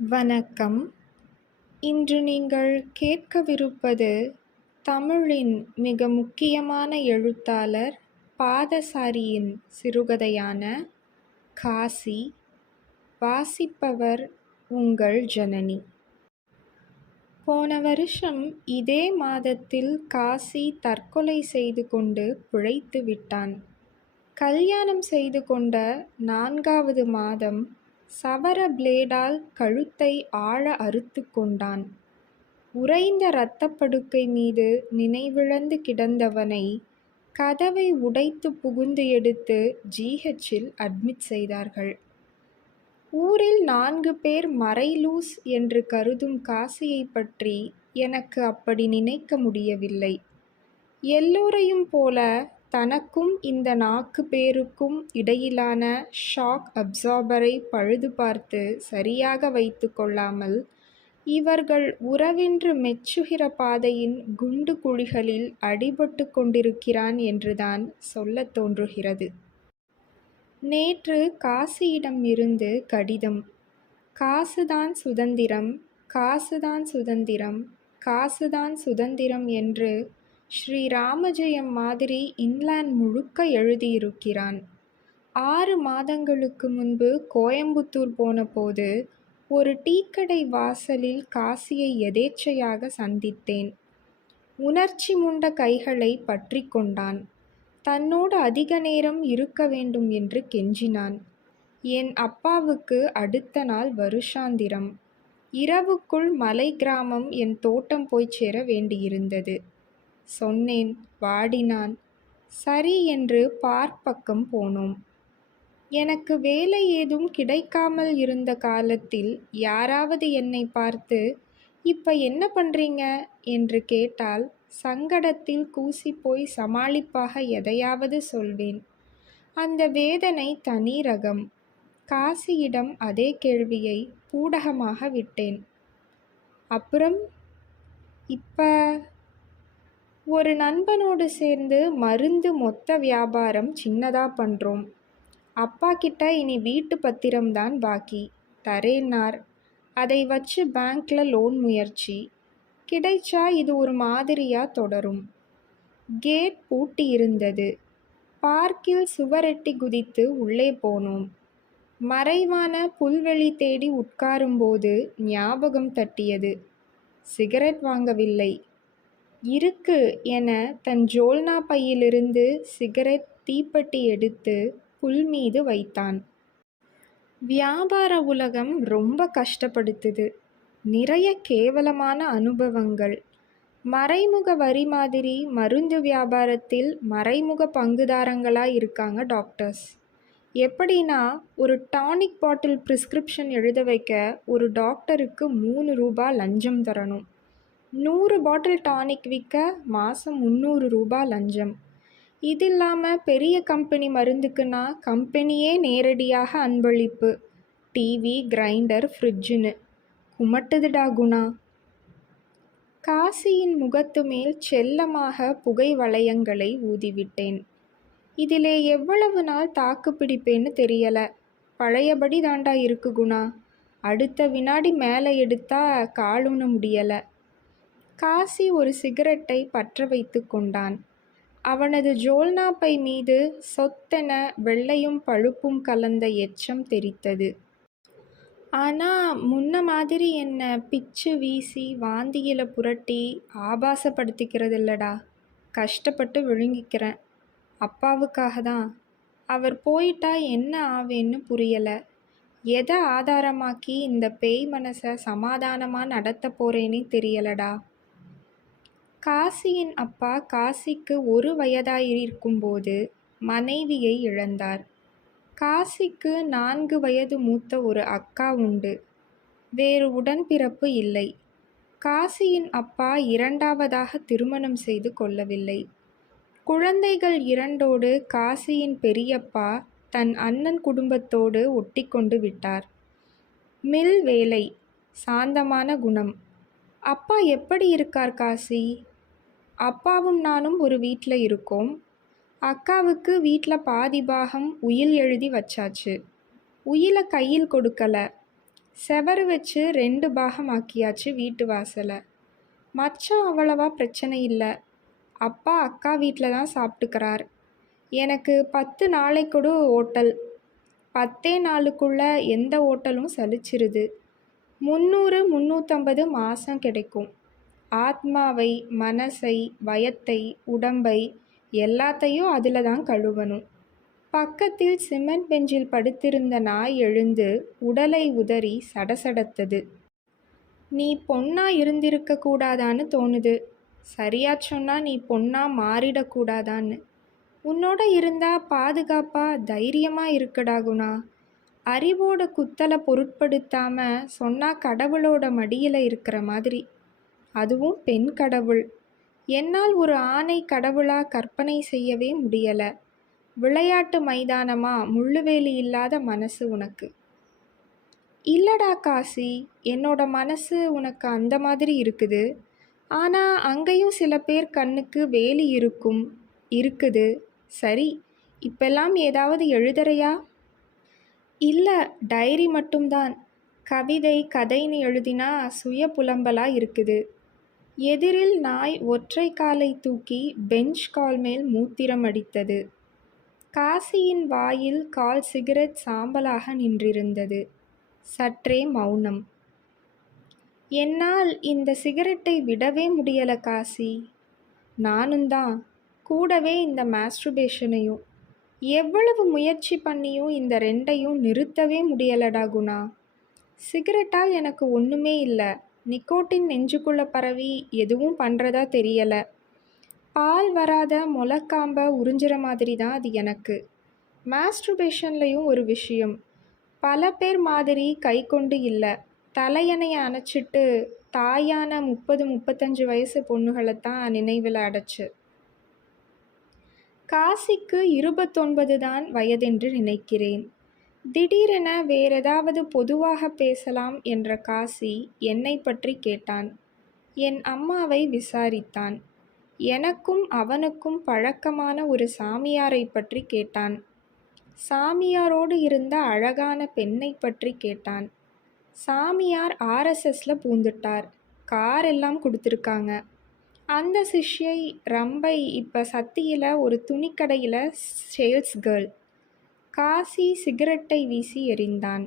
வணக்கம். இன்று நீங்கள் கேட்கவிருப்பது தமிழின் மிக முக்கியமான எழுத்தாளர் பாதசாரியின் சிறுகதையான காசி. வாசிப்பவர் உங்கள் ஜனனி. போன வருஷம் இதே மாதத்தில் காசி தற்கொலை செய்து கொண்டு பிழைத்து விட்டான். கல்யாணம் செய்து கொண்ட 4வது மாதம் சவர பிளேடால் கழுத்தை ஆழ அறுத்து கொண்டான். உறைந்த இரத்தப்படுக்கை மீது நினைவிழந்து கிடந்தவனை கதவை உடைத்து புகுந்து எடுத்து ஜிஹெச்சில் அட்மிட் செய்தார்கள். ஊரில் 4 பேர் மறைலூஸ் என்று கருதும் காசியை பற்றி எனக்கு அப்படி நினைக்க முடியவில்லை. எல்லோரையும் போல தனக்கும் இந்த 4 பேருக்கும் இடையிலான ஷாக் அப்சார்பரை பழுது பார்த்து சரியாக வைத்து கொள்ளாமல் இவர்கள் உறவென்று மெச்சுகிற பாதையின் குண்டு குழிகளில் அடிபட்டு கொண்டிருக்கிறான் என்றுதான் சொல்லத் தோன்றுகிறது. நேற்று காசியிடம் இருந்து கடிதம். காசுதான் சுதந்திரம், காசுதான் சுதந்திரம், காசுதான் சுதந்திரம் என்று ஸ்ரீராமஜெயம் மாதிரி இங்கிலாந்து முழுக்க எழுதியிருக்கிறான். 6 மாதங்களுக்கு முன்பு கோயம்புத்தூர் போன போது ஒரு டீக்கடை வாசலில் காசியை எதேச்சையாக சந்தித்தேன். உணர்ச்சி முண்ட கைகளை பற்றி கொண்டான். தன்னோடு அதிக நேரம் இருக்க வேண்டும் என்று கெஞ்சினான். என் அப்பாவுக்கு அடுத்த நாள் வருஷாந்திரம். இரவுக்குள் மலை கிராமம் என் தோட்டம் போய் சேர வேண்டியிருந்தது. சொன்னேன். வாடினான். சரி என்று பார்க் பக்கம் போனோம். எனக்கு வேலை ஏதும் கிடைக்காமல் இருந்த காலத்தில் யாராவது என்னை பார்த்து, இப்ப என்ன பண்றீங்க என்று கேட்டால் சங்கடத்தில் கூசிப்போய் சமாளிப்பாக எதையாவது சொல்வேன். அந்த வேதனை தனி ரகம். காசியிடம் அதே கேள்வியை பூடகமாக விட்டேன். அப்புறம் இப்ப ஒரு நண்பனோடு சேர்ந்து மருந்து மொத்த வியாபாரம் சின்னதா பண்றோம். அப்பா கிட்ட இனி வீட்டு பத்திரம்தான் பாக்கி. தரேன்னார். அதை வச்சு பேங்க்ல லோன் முயற்சி. கிடைச்சா இது ஒரு மாதிரியா தொடரும். கேட் பூட்டி இருந்தது. பார்க்கில் சுவரெட்டி குதித்து உள்ளே போனோம். மறைவான புல்வெளி தேடி உட்காரும்போது ஞாபகம் தட்டியது. சிகரெட் வாங்கவில்லை. இருக்கு என தன் ஜோல்னா பையிலிருந்து சிகரெட் தீப்பெட்டி எடுத்து புல் மீது வைத்தான். வியாபார உலகம் ரொம்ப கஷ்டப்படுத்துது. நிறைய கேவலமான அனுபவங்கள். மறைமுக வரி மாதிரி மருந்து வியாபாரத்தில் மறைமுக பங்குதாரங்களாக இருக்காங்க டாக்டர்ஸ். எப்படின்னா, ஒரு டானிக் பாட்டில் ப்ரிஸ்கிரிப்ஷன் எழுத வைக்க ஒரு டாக்டருக்கு 3 ரூபாய் லஞ்சம் தரணும். 100 பாட்டில் டானிக் விற்க மாதம் 300 ரூபாய் லஞ்சம். இது இல்லாமல் பெரிய கம்பெனி மருந்துக்குன்னா கம்பெனியே நேரடியாக அன்பளிப்பு. டிவி, கிரைண்டர், ஃப்ரிட்ஜுன்னு. குமட்டுதுடா குணா. காசியின் முகத்து மேல் செல்லமாக புகை வளையங்களை ஊதிவிட்டேன். இதிலே எவ்வளவு நாள் தாக்கு பிடிப்பேன்னு தெரியல. பழையபடி தாண்டா இருக்கு குணா. அடுத்த வினாடி மேலே எடுத்தா காலூன முடியலை. காசி ஒரு சிகரெட்டை பற்ற வைத்து கொண்டான். அவனது ஜோல்னா பை மீது சொத்தென வெள்ளையும் பழுப்பும் கலந்த எச்சம் தெரித்தது. ஆனா முன்ன மாதிரி என்ன பிச்சு வீசி வாந்தியில புரட்டி ஆபாசப்படுத்திக்கிறதில்லடா. கஷ்டப்பட்டு விழுங்கிக்கிறேன். அப்பாவுக்காக தான். அவர் போயிட்டா என்ன ஆவேன்னு புரியல. எதை ஆதாரமாக்கி இந்த பேய் மனசை சமாதானமாக நடத்த போறேனே தெரியலடா. காசியின் அப்பா காசிக்கு 1 வயதாயிருக்கும்போது மனைவியை இழந்தார். காசிக்கு 4 வயது மூத்த ஒரு அக்கா உண்டு. வேறு உடன்பிறப்பு இல்லை. காசியின் அப்பா 2வதாக திருமணம் செய்து கொள்ளவில்லை. குழந்தைகள் 2ஓடு காசியின் பெரியப்பா தன் அண்ணன் குடும்பத்தோடு ஒட்டி கொண்டு விட்டார். மில் வேலை. சாந்தமான குணம். அப்பா எப்படி இருக்கார் காசி? அப்பாவும் நானும் ஒரு வீட்டில் இருக்கோம். அக்காவுக்கு வீட்டில் பாதி பாகம் உயில் எழுதி வச்சாச்சு. உயிலை கையில் கொடுக்கல. செவரு வச்சு 2 பாகமாக்கியாச்சு வீட்டு வாசலை. மச்சான் அவ்வளவா பிரச்சனை இல்லை. அப்பா அக்கா வீட்டில் தான் சாப்பிட்டுக்கிறார். எனக்கு 10 நாளைக்கூட ஓட்டல். 10 நாளுக்குள்ள எந்த ஓட்டலும் சலிச்சிருது. 300 350 மாதம் கிடைக்கும். ஆத்மாவை, மனசை, வயத்தை, உடம்பை எல்லாத்தையும் அதில் தான் கழுவணும். பக்கத்தில் சிமெண்ட் பெஞ்சில் படுத்திருந்த நாய் எழுந்து உடலை உதறி சடசடத்தது. நீ பொண்ணா இருந்திருக்க கூடாதான்னு தோணுது. சரியா சொன்னா நீ பொண்ணா மாறிடக்கூடாதான்னு. உன்னோட இருந்தா பாதுகாப்பா தைரியமா இருக்குடா குணா. அறிவோட குத்தலை பொருட்படுத்தாம சொன்னா கடவுளோட மடியில இருக்கிற மாதிரி. அதுவும் பெண் கடவுள். என்னால் ஒரு ஆணை கடவுளா கற்பனை செய்யவே முடியல. விளையாட்டு மைதானமா முள்ளுவேலி இல்லாத மனசு உனக்கு. இல்லடா காசி, என்னோட மனசு உனக்கு அந்த மாதிரி இருக்குது. ஆனால் அங்கேயும் சில பேர் கண்ணுக்கு வேலி இருக்குது. சரி, இப்பெல்லாம் ஏதாவது எழுதுறையா? இல்லை, டைரி மட்டும்தான். கவிதை கதைன்னு எழுதினா சுய புலம்பலா இருக்குது. எதிரில் நாய் ஒற்றை காலை தூக்கி பெஞ்ச் கால் மேல் மூத்திரம் அடித்தது. காசியின் வாயில் கால் சிகரெட் சாம்பலாக நின்றிருந்தது. சற்றே மௌனம். என்னால் இந்த சிகரெட்டை விடவே முடியல காசி. நானும் தான். கூடவே இந்த மாஸ்ட்ருபேஷனையும். எவ்வளவு முயற்சி பண்ணியும் இந்த 2ஐயும் நிறுத்தவே முடியலடா குணா. சிகரெட்டால் எனக்கு ஒன்றுமே இல்லை. நிக்கோட்டின் நெஞ்சுக்குள்ளே பரவி எதுவும் பண்ணுறதா தெரியலை. பால் வராத முளைக்காம்ப உறிஞ்சிற மாதிரி தான் அது எனக்கு. மாஸ்ட்ருபேஷன்லையும் ஒரு விஷயம். பல பேர் மாதிரி கை கொண்டு இல்லை. தலையணையை அணைச்சிட்டு தாயான 30-35 வயசு பொண்ணுகளைத்தான் நினைவில் அடைச்சு. காசிக்கு 29 தான் வயதென்று நினைக்கிறேன். திடீரென வேறேதாவது பொதுவாக பேசலாம் என்ற காசி என்னை பற்றி கேட்டான். என் அம்மாவை விசாரித்தான். எனக்கும் அவனுக்கும் பழக்கமான ஒரு சாமியாரை பற்றி கேட்டான். சாமியாரோடு இருந்த அழகான பெண்ணை பற்றி கேட்டான். சாமியார் RSSல பூந்துட்டார். கார் எல்லாம் கொடுத்துருக்காங்க. அந்த சிஷ்யை ரம்பை இப்போ சத்தியில் ஒரு துணிக்கடையில் சேல்ஸ் கேர்ள். காசி சிகரெட்டை வீசி எறிந்தான்.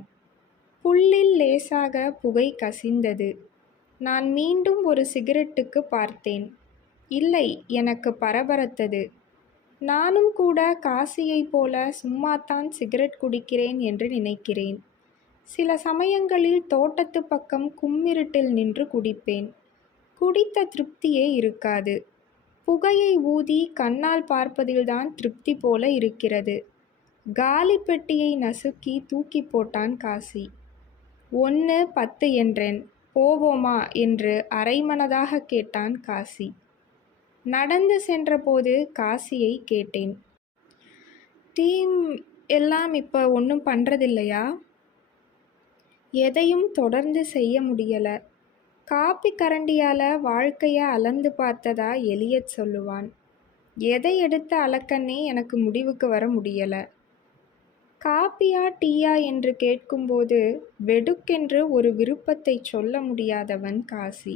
புல்லில் லேசாக புகை கசிந்தது. நான் மீண்டும் ஒரு சிகரெட்டுக்கு பார்த்தேன். இல்லை, எனக்கு பரபரத்தது. நானும் கூட காசியைப் போல சும்மாத்தான் சிகரெட் குடிக்கிறேன் என்று நினைக்கிறேன். சில சமயங்களில் தோட்டத்து பக்கம் கும்மிருட்டில் நின்று குடிப்பேன். குடித்த திருப்தியே இருக்காது. புகையை ஊதி கண்ணால் பார்ப்பதில்தான் திருப்தி போல இருக்கிறது. காலி பெட்டியை நசுக்கி தூக்கி போட்டான் காசி. 1 10 என்றேன். போவோமா என்று அரைமனதாக கேட்டான் காசி. நடந்து சென்றபோது காசியை கேட்டேன். டீம் எல்லாம் இப்போ ஒன்றும் பண்ணுறதில்லையா? எதையும் தொடர்ந்து செய்ய முடியலை. காப்பி கரண்டியால் வாழ்க்கையை அளந்து பார்த்ததா எலியட் சொல்லுவான். எதை எடுத்து அளக்கன்னே எனக்கு முடிவுக்கு வர முடியலை. காப்பியா டீயா என்று கேட்கும்போது வெடுக்கென்று ஒரு விருப்பத்தை சொல்ல முடியாதவன் காசி.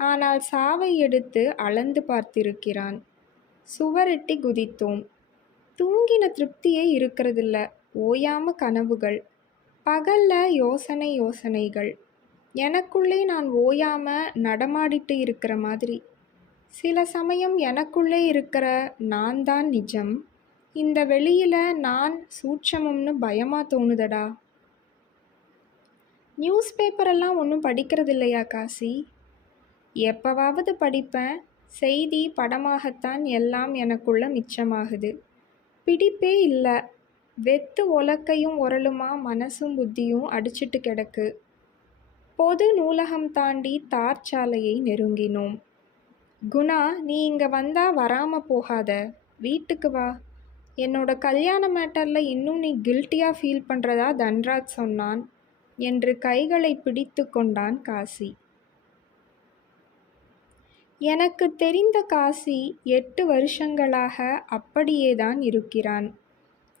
ஆனால் சாவை எடுத்து அளந்து பார்த்திருக்கிறான். சுவரெட்டி குதித்தோம். தூங்கின திருப்தியே இருக்கிறதில்ல. ஓயாம கனவுகள். பகல்ல யோசனைகள். எனக்குள்ளே நான் ஓயாம நடமாடிட்டு இருக்கிற மாதிரி. சில சமயம் எனக்குள்ளே இருக்கிற நான் தான் நிஜம். இந்த வெளியில நான் சூட்சமம்னு பயமா தோணுதடா. நியூஸ் பேப்பரெல்லாம் ஒன்றும் படிக்கிறதில்லையா காசி? எப்பவாவது படிப்பேன். செய்தி படமாகத்தான் எல்லாம் எனக்குள்ள மிச்சமாகுது. பிடிப்பே இல்லை. வெத்து ஒலக்கையும் உரலுமா மனசும் புத்தியும் அடிச்சிட்டு கிடக்கு. பொது நூலகம் தாண்டி தார் சாலையை நெருங்கினோம். குணா, நீ இங்கே வந்தா வராம போகாத. வீட்டுக்கு வா. என்னோட கல்யாண மேட்டரில் இன்னும் நீ கில்ட்டியாக ஃபீல் பண்ணுறதா தன்ராஜ் சொன்னான் என்று கைகளை பிடித்து கொண்டான் காசி. எனக்கு தெரிந்த காசி 8 வருஷங்களாக அப்படியேதான் இருக்கிறான்.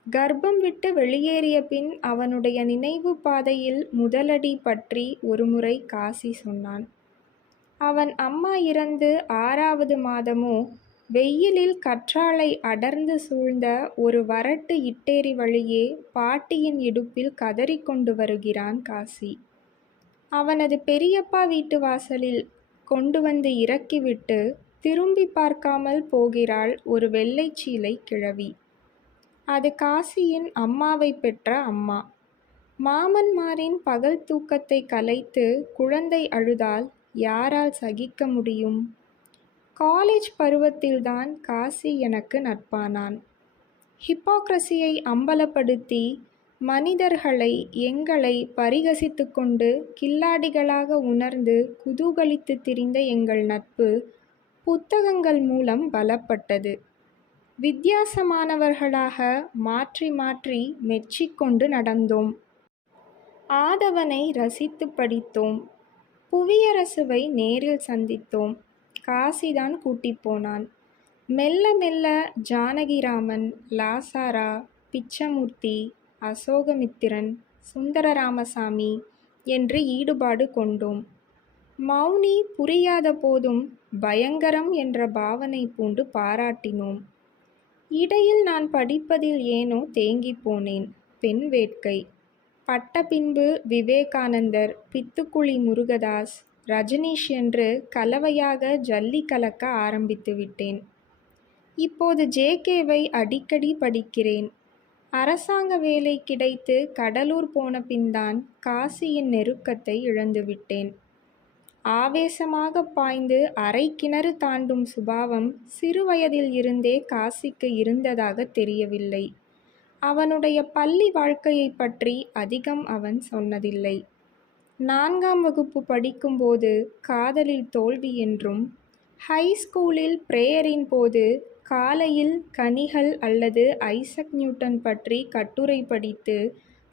கர்ப்பம் விட்டு வெளியேறிய பின் அவனுடைய நினைவு பாதையில் முதலடி பற்றி ஒருமுறை காசி சொன்னான். அவன் அம்மா இறந்து 6வது மாதமோ வெயிலில் கற்றாழை அடர்ந்து சூழ்ந்த ஒரு வறட்டு இட்டேரி வழியே பாட்டியின் இடுப்பில் கதறிக்கொண்டு வருகிறான் காசி. அவனது பெரியப்பா வீட்டு வாசலில் கொண்டு வந்து இறக்கிவிட்டு திரும்பி பார்க்காமல் போகிறாள் ஒரு வெள்ளைச்சீலை கிழவி. அது காசியின் அம்மாவை பெற்ற அம்மா. மாமன்மாரின் பகல் தூக்கத்தை கலைத்து குழந்தை அழுதால் யாரால் சகிக்க முடியும்? காலேஜ் பருவத்தில்தான் காசி எனக்கு நட்பானான். ஹிப்போக்ரஸியை அம்பலப்படுத்தி மனிதர்களை எங்களை பரிகசித்து கொண்டு கில்லாடிகளாக உணர்ந்து குதூகலித்து திரிந்த எங்கள் நட்பு புத்தகங்கள் மூலம் பலப்பட்டது. வித்தியாசமானவர்களாக மாற்றி மாற்றி மெச்சிக்கொண்டு நடந்தோம். ஆதவனை ரசித்து படித்தோம். புவியரசுவை நேரில் சந்தித்தோம். காசிதான் கூட்டிப் போனான். மெல்ல மெல்ல ஜானகிராமன், லாசாரா, பிச்சமூர்த்தி, அசோகமித்திரன், சுந்தரராமசாமி என்று ஈடுபாடு கொண்டோம். மௌனி புரியாத போதும் பயங்கரம் என்ற பாவனை பூண்டு பாராட்டினோம். இடையில் நான் படிப்பதில் ஏனோ தேங்கிப் போனேன். பெண் வேட்கை. பட்ட பின்பு விவேகானந்தர், பித்துக்குளி முருகதாஸ், ரஜனீஷ் என்று கலவையாக ஜல்லி கலக்க ஆரம்பித்து விட்டேன். இப்போது ஜேகேவை அடிக்கடி படிக்கிறேன். அரசாங்க வேலை கிடைத்து கடலூர் போன பின்தான் காசியின் நெருக்கத்தை இழந்துவிட்டேன். ஆவேசமாக பாய்ந்து அரை கிணறு தாண்டும் சுபாவம் சிறுவயதில் இருந்தே காசிக்கு இருந்ததாக தெரியவில்லை. அவனுடைய பள்ளி வாழ்க்கையை பற்றி அதிகம் அவன் சொன்னதில்லை. 4ஆம் வகுப்பு படிக்கும்போது காதலில் தோல்வி என்றும், ஹைஸ்கூலில் பிரேயரின் போது காலையில் கனிகள் அல்லது ஐசக் நியூட்டன் பற்றி கட்டுரை படித்து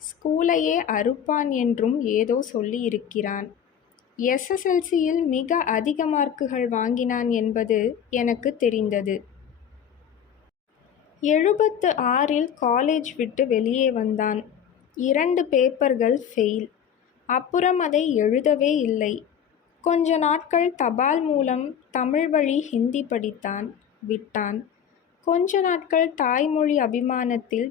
ஸ்கூலையே அறுப்பான் என்றும் ஏதோ சொல்லியிருக்கிறான். எஸ்எஸ்எல்சியில் மிக அதிக மார்க்குகள் வாங்கினான் என்பது எனக்கு தெரிந்தது. 76இல் காலேஜ் விட்டு வெளியே வந்தான். 2 பேப்பர்கள் ஃபெயில். அப்புறம் அதை எழுதவே இல்லை. கொஞ்ச நாட்கள் தபால் மூலம் தமிழ் வழி ஹிந்தி படித்தான், விட்டான். கொஞ்ச நாட்கள் தாய்மொழி அபிமானத்தில்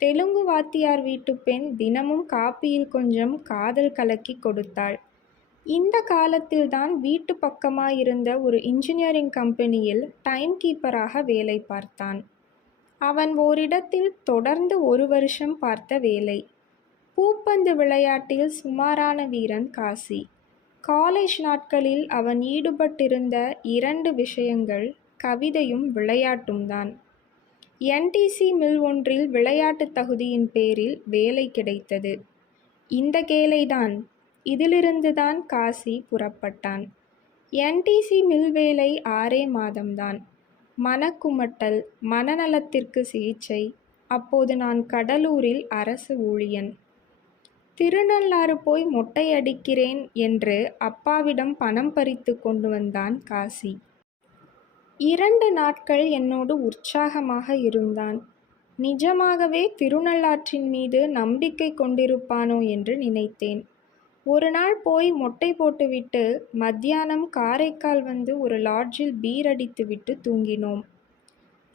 தெலுங்கு வாத்தியார் வீட்டு பெண் தினமும் காப்பியில் கொஞ்சம் காதல் கலக்கி கொடுத்தாள். இந்த காலத்தில்தான் வீட்டு பக்கமாயிருந்த ஒரு இன்ஜினியரிங் கம்பெனியில் டைம் கீப்பராக வேலை பார்த்தான். அவன் ஓரிடத்தில் தொடர்ந்து 1 வருஷம் பார்த்த வேலை. பூப்பந்து விளையாட்டில் சுமாரான வீரன் காசி. காலேஜ் நாட்களில் அவன் ஈடுபட்டிருந்த 2 விஷயங்கள் கவிதையும் விளையாட்டும்தான். என்டிசி மில் ஒன்றில் விளையாட்டு தகுதியின் பேரில் வேலை கிடைத்தது. இந்த கேலைதான். இதிலிருந்துதான் காசி புறப்பட்டான். என்டிசி மில் வேலை 6 மாதம்தான். மனக்குமட்டல், மனநலத்திற்கு சிகிச்சை. அப்போது நான் கடலூரில் அரசு ஊழியன். திருநள்ளாறு போய் மொட்டை அடிக்கிறேன் என்று அப்பாவிடம் பணம் பறித்து கொண்டு வந்தான் காசி. 2 நாட்கள் என்னோடு உற்சாகமாக இருந்தான். நிஜமாகவே திருநள்ளாற்றின் மீது நம்பிக்கை கொண்டிருப்பானோ என்று நினைத்தேன். ஒரு நாள் போய் மொட்டை போட்டுவிட்டு மத்தியானம் காரைக்கால் வந்து ஒரு லாட்ஜில் பீர் அடித்துவிட்டு தூங்கினோம்.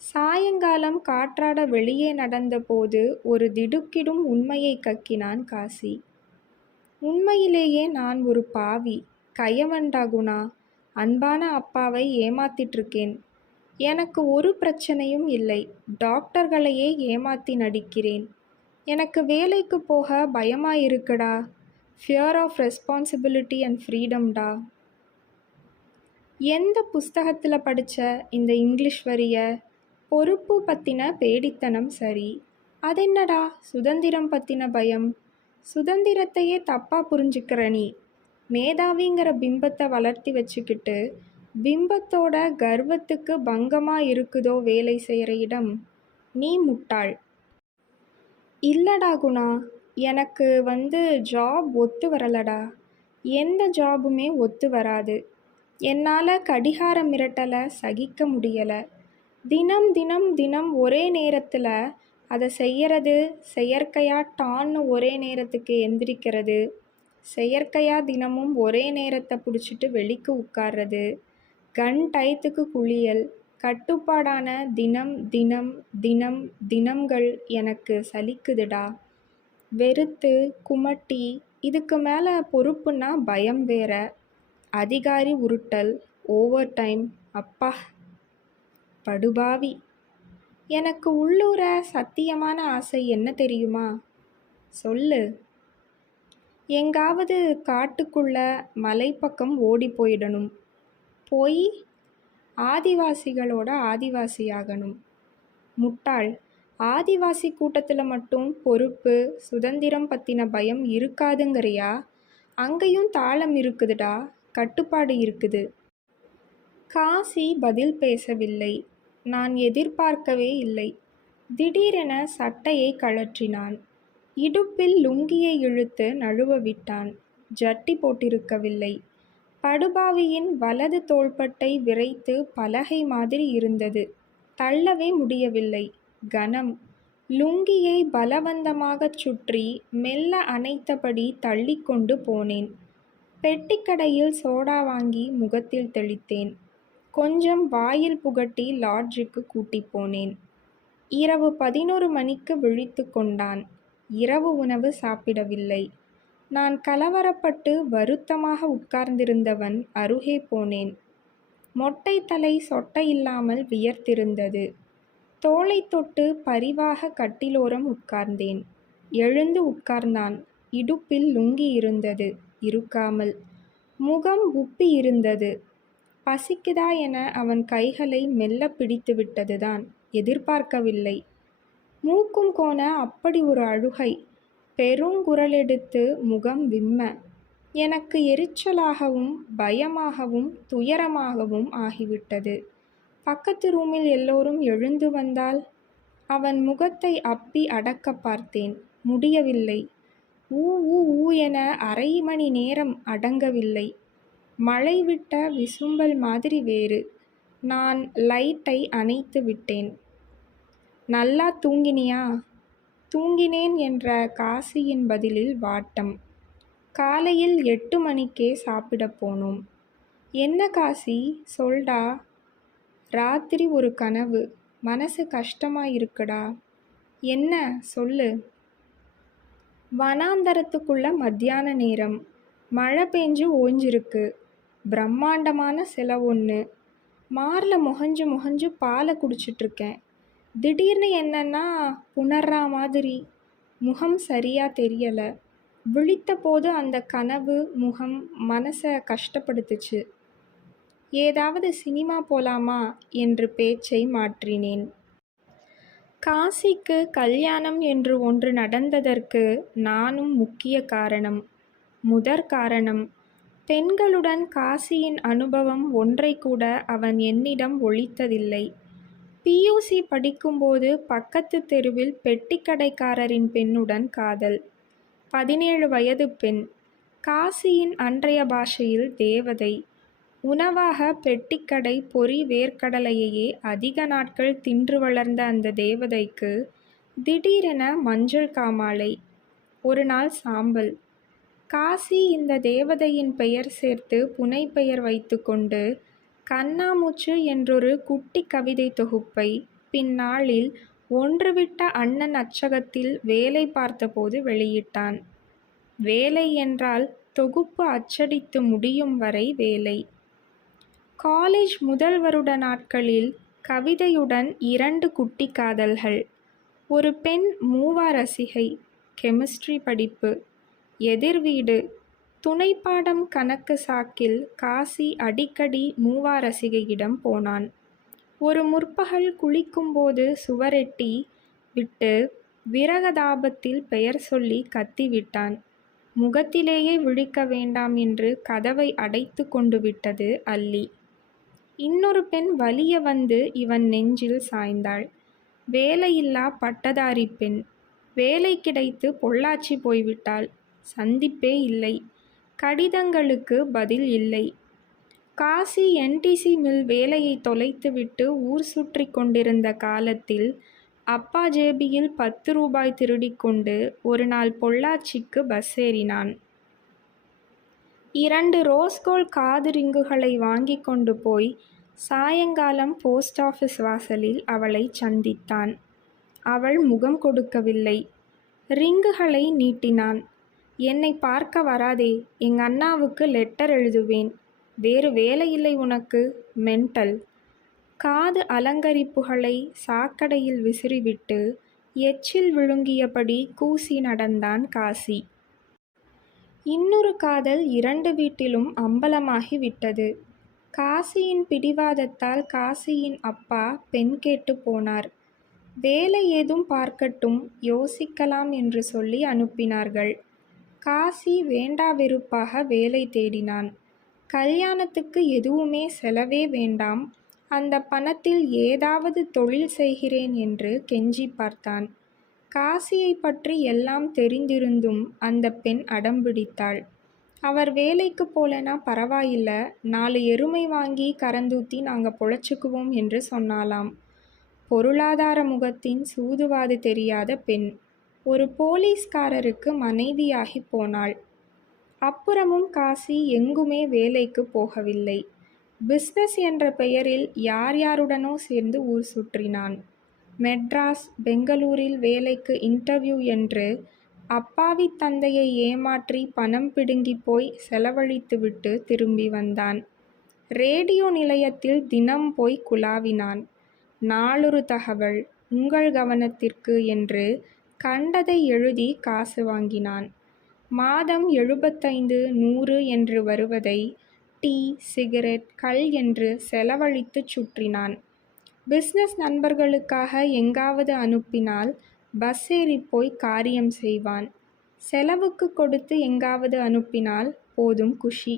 சாயங்காலம் காற்றாட வெளியே நடந்தபோது ஒரு திடுக்கிடும் உண்மையை கக்கினான் காசி. உண்மையிலேயே நான் ஒரு பாவி, கயவன்டா குணா. அன்பான அப்பாவை ஏமாத்திட்டிருக்கேன். எனக்கு ஒரு பிரச்சனையும் இல்லை. டாக்டர்களையே ஏமாத்தி நடிக்கிறேன். எனக்கு வேலைக்கு போக பயமாயிருக்குடா. ஃபியர் ஆஃப் ரெஸ்பான்சிபிலிட்டி அண்ட் ஃப்ரீடம்டா. எந்த புஸ்தகத்தில் படித்த இந்த இங்கிலீஷ் வரிய? பொறுப்பு பற்றின பேடித்தனம் சரி. அதென்னடா சுதந்திரம் பற்றின பயம்? சுதந்திரத்தையே தப்பாக புரிஞ்சுக்கிற நீ. மேதாவிங்கிற பிம்பத்தை வளர்த்தி வச்சுக்கிட்டு பிம்பத்தோட கர்வத்துக்கு பங்கமாக இருக்குதோ வேலை செய்கிற இடம்? நீ முட்டாள். இல்லடா குணா, எனக்கு ஜாப் ஒத்து வரலடா. எந்த ஜாபுமே ஒத்து வராது. என்னால் கடிகார மிரட்டலை சகிக்க முடியலை. தினம் தினம் தினம் ஒரே நேரத்தில் அதை செய்யறது செயற்கையா டான்னு ஒரே நேரத்துக்கு எந்திரிக்கிறது, செயற்கையா தினமும் ஒரே நேரத்தை பிடிச்சிட்டு வெளிக்கு உட்கார்றது, கன் டயத்துக்கு குளியல், கட்டுப்பாடான தினம் தினம் தினம் தினம்கள் எனக்கு சலிக்குதுடா. வெறுத்து குமட்டி இதுக்கு மேலே பொறுப்புன்னா பயம் வேற, அதிகாரி உருட்டல், ஓவர் டைம், அப்பா படுபாவி. எனக்கு உள்ளூர சத்தியமான ஆசை என்ன தெரியுமா? சொல்லு. எங்காவது காட்டுக்குள்ள மலைப்பக்கம் ஓடி போயிடணும். போய் ஆதிவாசிகளோட ஆதிவாசியாகணும். முட்டாள், ஆதிவாசி கூட்டத்தில் மட்டும் பொறுப்பு சுதந்திரம் பற்றின பயம் இருக்காதுங்கிறியா? அங்கேயும் தாளம் இருக்குதுடா, கட்டுப்பாடு இருக்குது. காசி பதில் பேசவில்லை. நான் எதிர்பார்க்கவே இல்லை. திடீரென சட்டையை கழற்றினான். இடுப்பில் லுங்கியை இழுத்து நழுவ விட்டான். ஜட்டி போட்டிருக்கவில்லை. படுபாவியின் வலது தோள்பட்டை விரைத்து பலகை மாதிரி இருந்தது. தள்ளவே முடியவில்லை. கனம். லுங்கியை பலவந்தமாகச் சுற்றி மெல்ல அணைத்தபடி தள்ளிக்கொண்டு போனேன். பெட்டிக்கடையில் சோடா வாங்கி முகத்தில் தெளித்தேன். கொஞ்சம் வாயில் புகட்டி லாட்ஜுக்கு கூட்டிப் போனேன். இரவு 11 மணிக்கு விழித்து கொண்டான். இரவு உணவு சாப்பிடவில்லை. நான் கலவரப்பட்டு வருத்தமாக உட்கார்ந்திருந்தவன் அருகே போனேன். மொட்டை தலை சொட்டையில்லாமல் வியர்த்திருந்தது. தோளை தொட்டு பரிவாக கட்டிலோரம் உட்கார்ந்தேன். எழுந்து உட்கார்ந்தான். இடுப்பில் லுங்கி இருந்தது, இருக்காமல். முகம் உப்பி இருந்தது. பசிக்குதா என அவன் கைகளை மெல்ல பிடித்து விட்டதுதான். எதிர்பார்க்கவில்லை. மூக்கும் கோண அப்படி ஒரு அழுகை. பெருங்குரலெடுத்து முகம் விம்ம. எனக்கு எரிச்சலாகவும் பயமாகவும் துயரமாகவும் ஆகிவிட்டது. பக்கத்து ரூமில் எல்லோரும் எழுந்து வந்தால் அவன் முகத்தை அப்பி அடக்க பார்த்தேன். முடியவில்லை. ஊ ஊ ஊ என 1/2 மணி நேரம் அடங்கவில்லை. மழை விட்ட விசும்பல் மாதிரி வேறு. நான் லைட்டை அணைத்து விட்டேன். நல்லா தூங்கினியா? தூங்கினேன் என்ற காசியின் பதிலில் வாட்டம். காலையில் 8 மணிக்கே சாப்பிடப் போனோம். என்ன காசி, சொல்டா. ராத்திரி ஒரு கனவு. மனசு கஷ்டமா இருக்குடா. என்ன சொல்லு. வனாந்தரத்துக்குள்ள மத்தியான நேரம். மழை பெஞ்சு ஓஞ்சிருக்கு. பிரம்மாண்டமான சிலை ஒன்று. மாரில் முகஞ்சு முகஞ்சு பாலை குடிச்சிட்ருக்கேன். திடீர்னு என்னன்னா புணர்றா மாதிரி. முகம் சரியா தெரியலை. விழித்த போது அந்த கனவு முகம் மனசை கஷ்டப்படுத்துச்சு. ஏதாவது சினிமா போலாமா என்று பேச்சை மாற்றினேன். காசிக்கு கல்யாணம் என்று ஒன்று நடந்ததற்கு நானும் முக்கிய காரணம். முதற் காரணம். பெண்களுடன் காசியின் அனுபவம் ஒன்றை கூட அவன் என்னிடம் ஒளித்ததில்லை. பியூசி படிக்கும்போது பக்கத்து தெருவில் பெட்டிக்கடைக்காரரின் பெண்ணுடன் காதல். 17 வயது பெண். காசியின் அன்றைய பாஷையில் தேவதை. உணவாக பெட்டிக்கடை பொரி வேர்க்கடலையையே அதிக நாட்கள் தின்று வளர்ந்த அந்த தேவதைக்கு திடீரென மஞ்சள் காமாலை. ஒரு நாள் சாம்பல். காசி இந்த தேவதையின் பெயர் சேர்த்து புனைப்பெயர் வைத்து கொண்டு கண்ணாமூச்சு என்றொரு குட்டி கவிதை தொகுப்பை பின்னாளில் ஒன்றுவிட்ட அண்ணன் அச்சகத்தில் வேலை பார்த்தபோது வெளியிட்டான். வேலை என்றால் தொகுப்பு அச்சடித்து முடியும் வரை வேலை. காலேஜ் முதல் வருட நாட்களில் கவிதையுடன் 2 குட்டி காதல்கள். ஒரு பெண் மூவா ரசிகை. கெமிஸ்ட்ரி படிப்பு. எதிர் வீடு. துணைப்பாடம் கணக்கு சாக்கில் காசி அடிக்கடி மூவா ரசிகையிடம் போனான். ஒரு முற்பகல் குளிக்கும்போது சுவரெட்டி விட்டு விரகதாபத்தில் பெயர் சொல்லி கத்திவிட்டான். முகத்திலேயே விழிக்க வேண்டாம் என்று கதவை அடைத்து கொண்டு விட்டது அல்லி. இன்னொரு பெண் வலிய வந்து இவன் நெஞ்சில் சாய்ந்தாள். வேலையில்லா பட்டதாரி பெண். வேலை கிடைத்து பொள்ளாச்சி போய்விட்டாள். சந்திப்பே இல்லை. கடிதங்களுக்கு பதில் இல்லை. காசி NTC மில் வேலையை தொலைத்துவிட்டு ஊர் சுற்றி கொண்டிருந்த காலத்தில் அப்பா ஜேபியில் 10 ரூபாய் திருடிக்கொண்டு ஒரு நாள் பொள்ளாச்சிக்கு பஸ் ஏறினான். 2 ரோஸ்கோல்ட் காது ரிங்குகளை வாங்கி கொண்டு போய் சாயங்காலம் போஸ்ட் ஆஃபீஸ் வாசலில் அவளை சந்தித்தான். அவள் முகம் கொடுக்கவில்லை. ரிங்குகளை நீட்டினான். என்னை பார்க்க வராதே, எங்க அண்ணாவுக்கு லெட்டர் எழுதுவேன். வேறு வேலையில்லை உனக்கு? மென்டல். காது அலங்கரிப்புகளை சாக்கடையில் விசிறிவிட்டு எச்சில் விழுங்கியபடி கூசி நடந்தான் காசி. இன்னொரு காதல் 2 வீட்டிலும் அம்பலமாகி விட்டது. காசியின் பிடிவாதத்தால் காசியின் அப்பா பெண் கேட்டு போனார். வேலை ஏதும் பார்க்கட்டும், யோசிக்கலாம் என்று சொல்லி அனுப்பினார்கள். காசி வேண்டா வெறுப்பாக வேலை தேடினான். கல்யாணத்துக்கு எதுவுமே செலவே வேண்டாம், அந்த பணத்தில் ஏதாவது தொழில் செய்கிறேன் என்று கெஞ்சி பார்த்தான். காசியை பற்றி எல்லாம் தெரிந்திருந்தும் அந்த பெண் அடம்பிடித்தாள். அவர் வேலைக்கு போலனா பரவாயில்ல, 4 எருமை வாங்கி கறந்தூத்தி நாங்க பொழைச்சுக்குவோம் என்று சொன்னாலாம். பொருளாதார முகத்தின் சூதுவாது தெரியாத பெண் ஒரு போலீஸ்காரருக்கு மனைவியாகி போனாள். அப்புறமும் காசி எங்குமே வேலைக்கு போகவில்லை. பிஸ்னஸ் என்ற பெயரில் யார் யாருடனோ சேர்ந்து ஊர் சுற்றினான். மெட்ராஸ், பெங்களூரில் வேலைக்கு இன்டர்வியூ என்று அப்பாவி தந்தையை ஏமாற்றி பணம் பிடுங்கி போய் செலவழித்துவிட்டு திரும்பி வந்தான். ரேடியோ நிலையத்தில் தினம் போய் குலாவினான். நாளொரு தகவல், உங்கள் கவனத்திற்கு என்று கண்டதை எழுதி காசு வாங்கினான். மாதம் 75, 100 என்று வருவதை டீ, சிகரெட், கள் என்று செலவழித்து சுற்றினான். பிஸ்னஸ் நண்பர்களுக்காக எங்காவது அனுப்பினால் பஸ் ஏறி போய் காரியம் செய்வான். செலவுக்கு கொடுத்து எங்காவது அனுப்பினால் போதும் குஷி,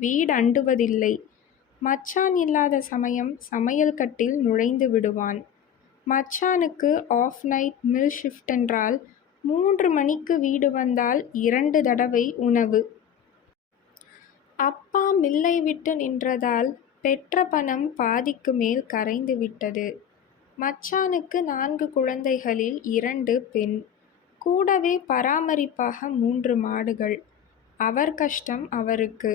வீடு அண்டுவதில்லை. மச்சான் இல்லாத சமயம் சமையல் கட்டில் நுழைந்து விடுவான். மச்சானுக்கு ஆஃப் நைட் மில் ஷிஃப்ட் என்றால் 3 மணிக்கு வீடு வந்தால் 2 தடவை உணவு. அப்பா மில்லை விட்டு நின்றதால் பெற்ற பணம் பாதிக்கு மேல் கரைந்து விட்டது. மச்சானுக்கு 4 குழந்தைகளில் 2 பெண். கூடவே பராமரிப்பாக 3 மாடுகள். அவர் கஷ்டம் அவருக்கு.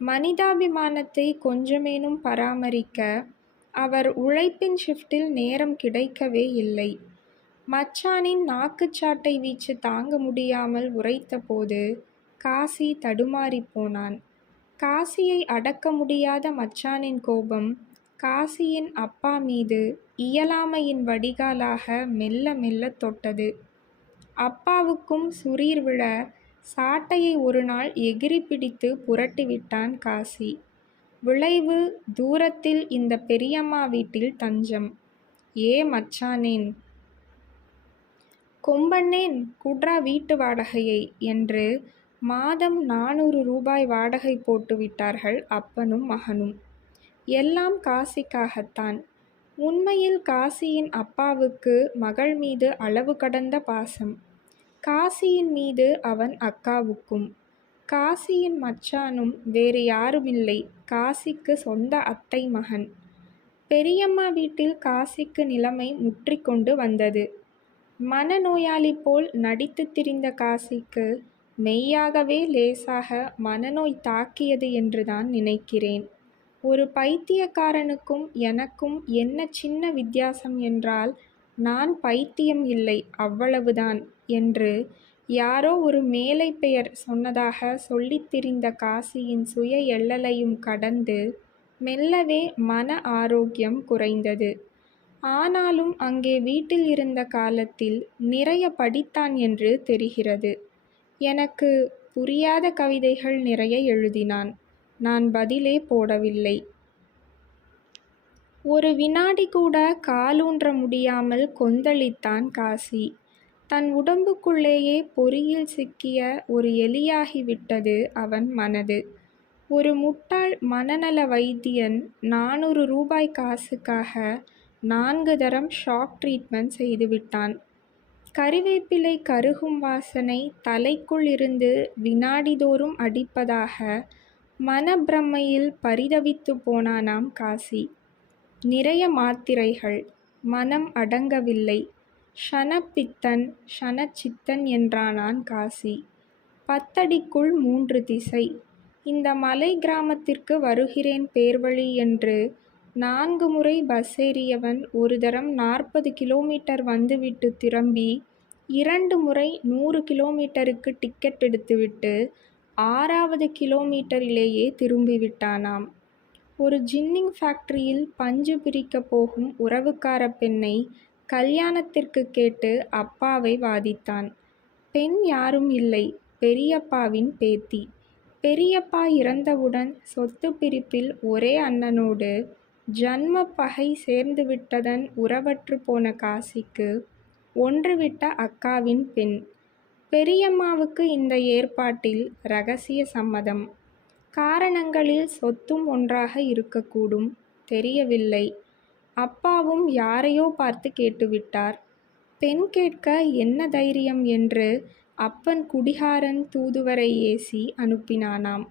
மனிதாபிமானத்தை கொஞ்சமேனும் பராமரிக்க அவர் உழைப்பின் ஷிஃப்டில் நேரம் கிடைக்கவே இல்லை. மச்சானின் நாக்குச்சாட்டை வீச்சு தாங்க முடியாமல் உரைத்தபோது காசி தடுமாறி போனான். காசியை அடக்க முடியாத மச்சானின் கோபம் காசியின் அப்பா மீது இயலாமையின் வடிகாலாக மெல்ல மெல்ல தொட்டது. அப்பாவுக்கும் சுரீர் விழ சாட்டையை ஒரு நாள் எகிரி பிடித்து புரட்டிவிட்டான் காசி. விளைவு, தூரத்தில் இந்த பெரியம்மா வீட்டில் தஞ்சம். ஏ மச்சானேன், கொம்பண்ணேன், குட்ரா வீட்டு வாடகையை என்று மாதம் 400 ரூபாய் வாடகை போட்டு விட்டார்கள் அப்பனும் மகனும். எல்லாம் காசிக்காகத்தான். உண்மையில் காசியின் அப்பாவுக்கு மகள் மீது அளவு கடந்த பாசம். காசியின் மீது அவன் அக்காவுக்கும். காசியின் மச்சானும் வேறு யாருமில்லை, காசிக்கு சொந்த அத்தை மகன். பெரியம்மா வீட்டில் காசிக்கு நிலைமை முற்றிக்கொண்டு வந்தது. மனநோயாளி போல் நடித்து திரிந்த காசிக்கு மெய்யாகவே லேசாக மனநோய் தாக்கியது என்றுதான் நினைக்கிறேன். ஒரு பைத்தியக்காரனுக்கும் எனக்கும் என்ன சின்ன வித்தியாசம் என்றால், நான் பைத்தியம் இல்லை, அவ்வளவுதான் என்று யாரோ ஒரு மேலை பெயர் சொன்னதாக சொல்லித் திரிந்த காசியின் சுய எள்ளலையும் கடந்து மெல்லவே மன ஆரோக்கியம் குறைந்தது. ஆனாலும் அங்கே வீட்டில் இருந்த காலத்தில் நிறைய படித்தான் என்று தெரிகிறது. எனக்கு புரியாத கவிதைகள் நிறைய எழுதினான். நான் பதிலே போடவில்லை. ஒரு வினாடி கூட காலூன்ற முடியாமல் கொந்தளித்தான் காசி. தன் உடம்புக்குள்ளேயே பொறியில் சிக்கிய ஒரு எலியாகிவிட்டது அவன் மனது. ஒரு முட்டாள் மனநல வைத்தியன் 400 ரூபாய் காசுக்காக 4 தரம் ஷாக் ட்ரீட்மெண்ட் செய்துவிட்டான். கறிவேப்பிலை கருகும் வாசனை தலைக்குள் இருந்து வினாடிதோறும் அடிப்பதாக மனப்பிரமையில் பரிதவித்து போனானாம் காசி. நிறைய மாத்திரைகள். மனம் அடங்கவில்லை. ஷணப்பித்தன் ஷணச்சித்தன் என்றானான் காசி. 10 அடிக்குள் 3 திசை. இந்த மலை கிராமத்திற்கு வருகிறேன் பேர்வழி என்று 4 முறை பஸ் ஏறியவன் ஒரு தரம் 40 கிலோமீட்டர் வந்துவிட்டு திரும்பி 2 முறை 100 கிலோமீட்டருக்கு டிக்கெட் எடுத்துவிட்டு 6வது கிலோமீட்டரிலேயே திரும்பிவிட்டானாம். ஒரு ஜின்னிங் ஃபேக்டரியில் பஞ்சு பிரிக்கப் போகும் உறவுக்கார பெண்ணை கல்யாணத்திற்கு கேட்டு அப்பாவை வாதித்தான். பெண் யாரும் இல்லை, பெரியப்பாவின் பேத்தி. பெரியப்பா இறந்தவுடன் சொத்து பிரிப்பில் ஒரே அண்ணனோடு ஜன்ம பகை சேர்ந்துவிட்டதன் உறவற்று போன காசிக்கு ஒன்றுவிட்ட அக்காவின் பெண். பெரியம்மாவுக்கு இந்த ஏற்பாட்டில் இரகசிய சம்மதம். காரணங்களில் சொத்தும் ஒன்றாக இருக்கக்கூடும், தெரியவில்லை. அப்பாவும் யாரையோ பார்த்து கேட்டுவிட்டார். பெண் கேட்க என்ன தைரியம் என்று அப்பன் குடிகாரன் தூதுவரை ஏசி அனுப்பினானாம்.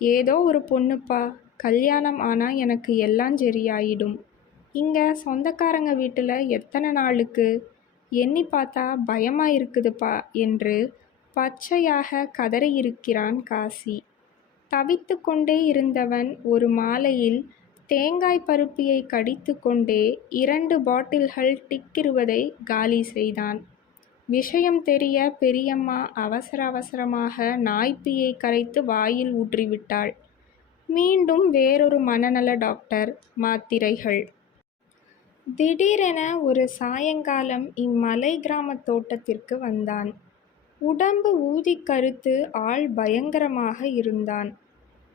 ஏதோ ஒரு பொண்ணுப்பா, கல்யாணம் ஆனா எனக்கு எல்லாம் சரியாயிடும். இங்க சொந்தக்காரங்க வீட்டில் எத்தனை நாளுக்கு, எண்ணி பார்த்தா பயமா இருக்குதுப்பா என்று பச்சையாக கதறியிருக்கிறான் காசி. தவித்து கொண்டே இருந்தவன் ஒரு மாலையில் தேங்காய் பருப்பியை கடித்து கொண்டே 2 பாட்டில்கள் டிக்கிருவதை காலி செய்தான். விஷயம் தெரிய பெரியம்மா அவசர அவசரமாக நாய்ப்பியை கரைத்து வாயில் ஊற்றிவிட்டாள். மீண்டும் வேறொரு மனநல டாக்டர் மாத்திரைகள். திடீரென ஒரு சாயங்காலம் இம்மலை கிராம தோட்டத்திற்கு வந்தான். உடம்பு ஊதிக் கருத்து ஆள் பயங்கரமாக இருந்தான்.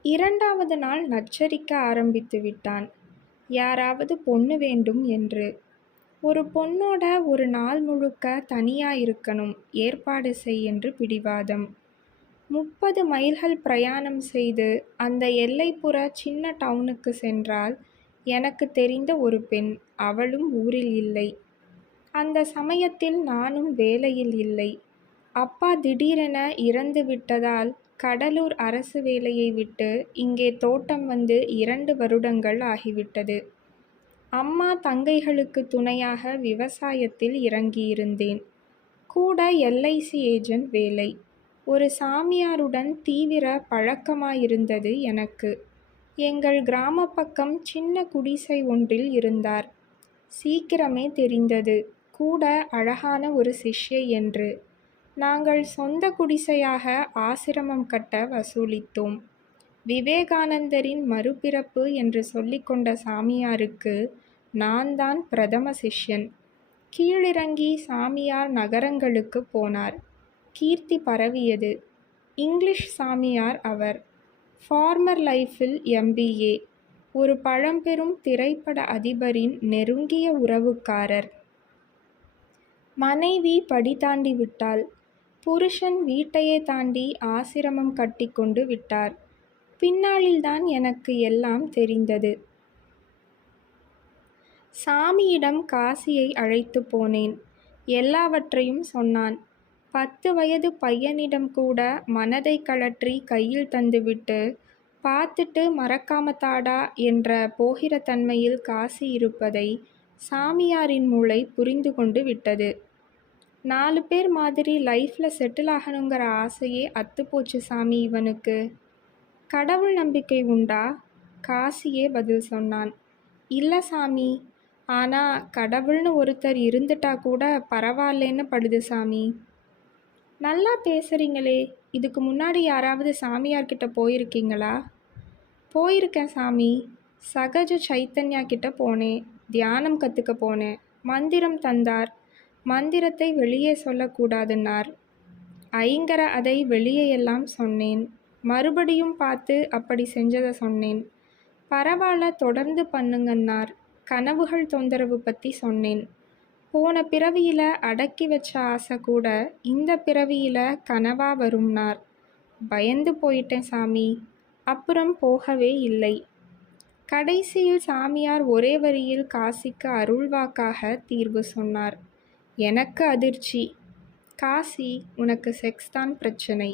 2வது நாள் நச்சரிக்க ஆரம்பித்து விட்டான். யாராவது பொண்ணு வேண்டும் என்று. ஒரு பொண்ணோட ஒரு நாள் முழுக்க தனியா இருக்கணும், ஏற்பாடு செய் என்று பிடிவாதம். 30 மைல்கள் பிரயாணம் செய்து அந்த எல்லைப்புற சின்ன டவுனுக்கு சென்றால் எனக்கு தெரிந்த ஒரு பெண், அவளும் ஊரில் இல்லை. அந்த சமயத்தில் நானும் வேலையில் இல்லை. அப்பா திடீரென இறந்து விட்டதால் கடலூர் அரசு வேலையை விட்டு இங்கே தோட்டம் வந்து 2 வருடங்கள் ஆகிவிட்டது. அம்மா தங்கைகளுக்கு துணையாக விவசாயத்தில் இறங்கியிருந்தேன். கூட LIC ஏஜென்ட் வேலை. ஒரு சாமியாருடன் தீவிர பழக்கமாயிருந்தது எனக்கு. எங்கள் கிராம பக்கம் சின்ன குடிசை ஒன்றில் இருந்தார். சீக்கிரமே தெரிந்தது, கூட அழகான ஒரு சிஷ்யை என்று. நாங்கள் சொந்த குடிசையாக ஆசிரமம் கட்ட வசூலித்தோம். விவேகானந்தரின் மறுபிறப்பு என்று சொல்லிக்கொண்ட சாமியாருக்கு நான் தான் பிரதம சிஷ்யன். கீழிறங்கி சாமியார் நகரங்களுக்கு போனார். கீர்த்தி பரவியது. இங்கிலீஷ் சாமியார் அவர். ஃபார்மர் லைஃபில் MBA. ஒரு பழம்பெரும் திரைப்பட அதிபரின் நெருங்கிய உறவுக்காரர். மனைவி படி தாண்டி விட்டாள். புருஷன் வீட்டையே தாண்டி ஆசிரமம் கட்டி கொண்டு விட்டார். பின்னாளில்தான் எனக்கு எல்லாம் தெரிந்தது. சாமியிடம் காசியை அழைத்து போனேன். எல்லாவற்றையும் சொன்னான். 10 வயது பையனிடம் கூட மனதை கழற்றி கையில் தந்துவிட்டு பார்த்துட்டு மறக்காம தாடா என்ற போகிற தன்மையில் காசி இருப்பதை சாமியாரின் மூளை புரிந்து கொண்டு விட்டது. 4 பேர் மாதிரி லைஃப்பில் செட்டில் ஆகணுங்கிற ஆசையே அத்துப்போச்சு சாமி இவனுக்கு. கடவுள் நம்பிக்கை உண்டா? காசியே பதில் சொன்னான். இல்லை சாமி, ஆனால் கடவுள்னு ஒருத்தர் இருந்துட்டா கூட பரவாயில்லைன்னு படுது சாமி. நல்லா பேசுகிறீங்களே, இதுக்கு முன்னாடி யாராவது சாமியார்கிட்ட போயிருக்கீங்களா? போயிருக்கேன் சாமி. சகஜ சைத்தன்யா கிட்ட போனேன். தியானம் கற்றுக்க போனேன். மந்திரம் தந்தார். மந்திரத்தை வெளியே சொல்லக்கூடாதுன்னார். ஐங்கர அதை வெளியே எல்லாம் சொன்னேன். மறுபடியும் பார்த்து அப்படி செஞ்சதை சொன்னேன். பரவாயில்ல, தொடர்ந்து பண்ணுங்கன்னார். கனவுகள் தொந்தரவு பற்றி சொன்னேன். போன பிறவியில் அடக்கி வச்ச ஆசை கூட இந்த பிறவியில் கனவா வரும்னார். பயந்து போயிட்டேன் சாமி. அப்புறம் போகவே இல்லை. கடைசியில் சாமியார் ஒரே வரியில் காசிக்கு அருள்வாக்காக தீர்வு சொன்னார். எனக்கு அதிர்ச்சி. காசி, உனக்கு செக்ஸ் தான் பிரச்சனை.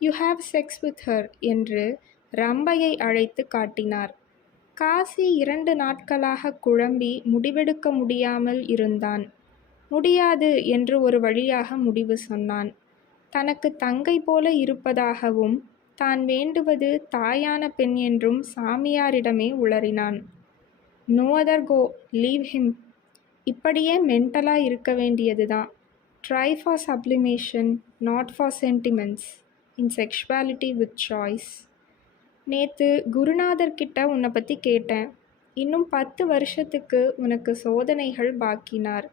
You have sex with her என்று ரம்பையை அழைத்து காட்டினார். காசி 2 நாட்களாக குழம்பி முடிவெடுக்க முடியாமல் இருந்தான். முடியாது என்று ஒரு வழியாக முடிவு சொன்னான். தனக்கு தங்கை போல இருப்பதாகவும் தான் வேண்டுவது தாயான பெண் என்றும் சாமியாரிடமே உளறினான். No other go, leave him. இப்படியே மென்டலா இருக்க வேண்டியதுதான். Try for sublimation, not for sentiments, in sexuality with choice. நேத்து குருநாதர் கிட்ட உன்னை பற்றி கேட்டேன். இன்னும் 10 வருஷத்துக்கு உனக்கு சோதனைகள் பாக்கினார்.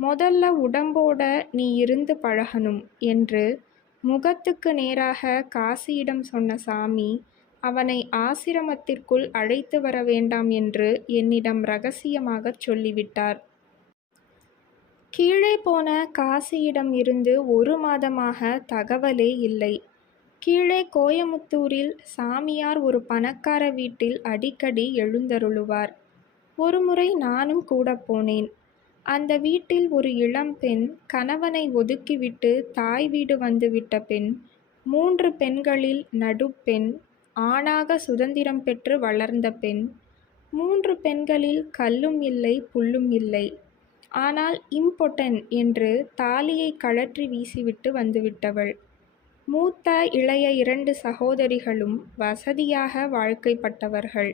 முதல்ல உடம்போட நீ இருந்து பழகணும் என்று முகத்துக்கு நேராக காசியிடம் சொன்ன சாமி, அவனை ஆசிரமத்திற்குள் அழைத்து வர வேண்டாம் என்று என்னிடம் ரகசியமாகச் சொல்லிவிட்டார். கீழே போன காசியிடம் இருந்து 1 மாதமாக தகவலே இல்லை. கீழே கோயமுத்தூரில் சாமியார் ஒரு பணக்கார வீட்டில் அடிக்கடி எழுந்தருளுவார். ஒருமுறை நானும் கூட போனேன். அந்த வீட்டில் ஒரு இளம்பெண், கணவனை ஒதுக்கிவிட்டு தாய் வீடு வந்துவிட்ட பெண், 3 பெண்களில் நடுப்பெண், ஆணாக சுதந்திரம் பெற்று வளர்ந்த பெண். 3 பெண்களில் கல்லும் இல்லை புல்லும் இல்லை. ஆனால் இம்பொட்டன் என்று தாலியை கழற்றி வீசிவிட்டு வந்துவிட்டவள். மூத்த இளைய 2 சகோதரிகளும் வசதியாக வாழ்க்கைப்பட்டவர்கள்.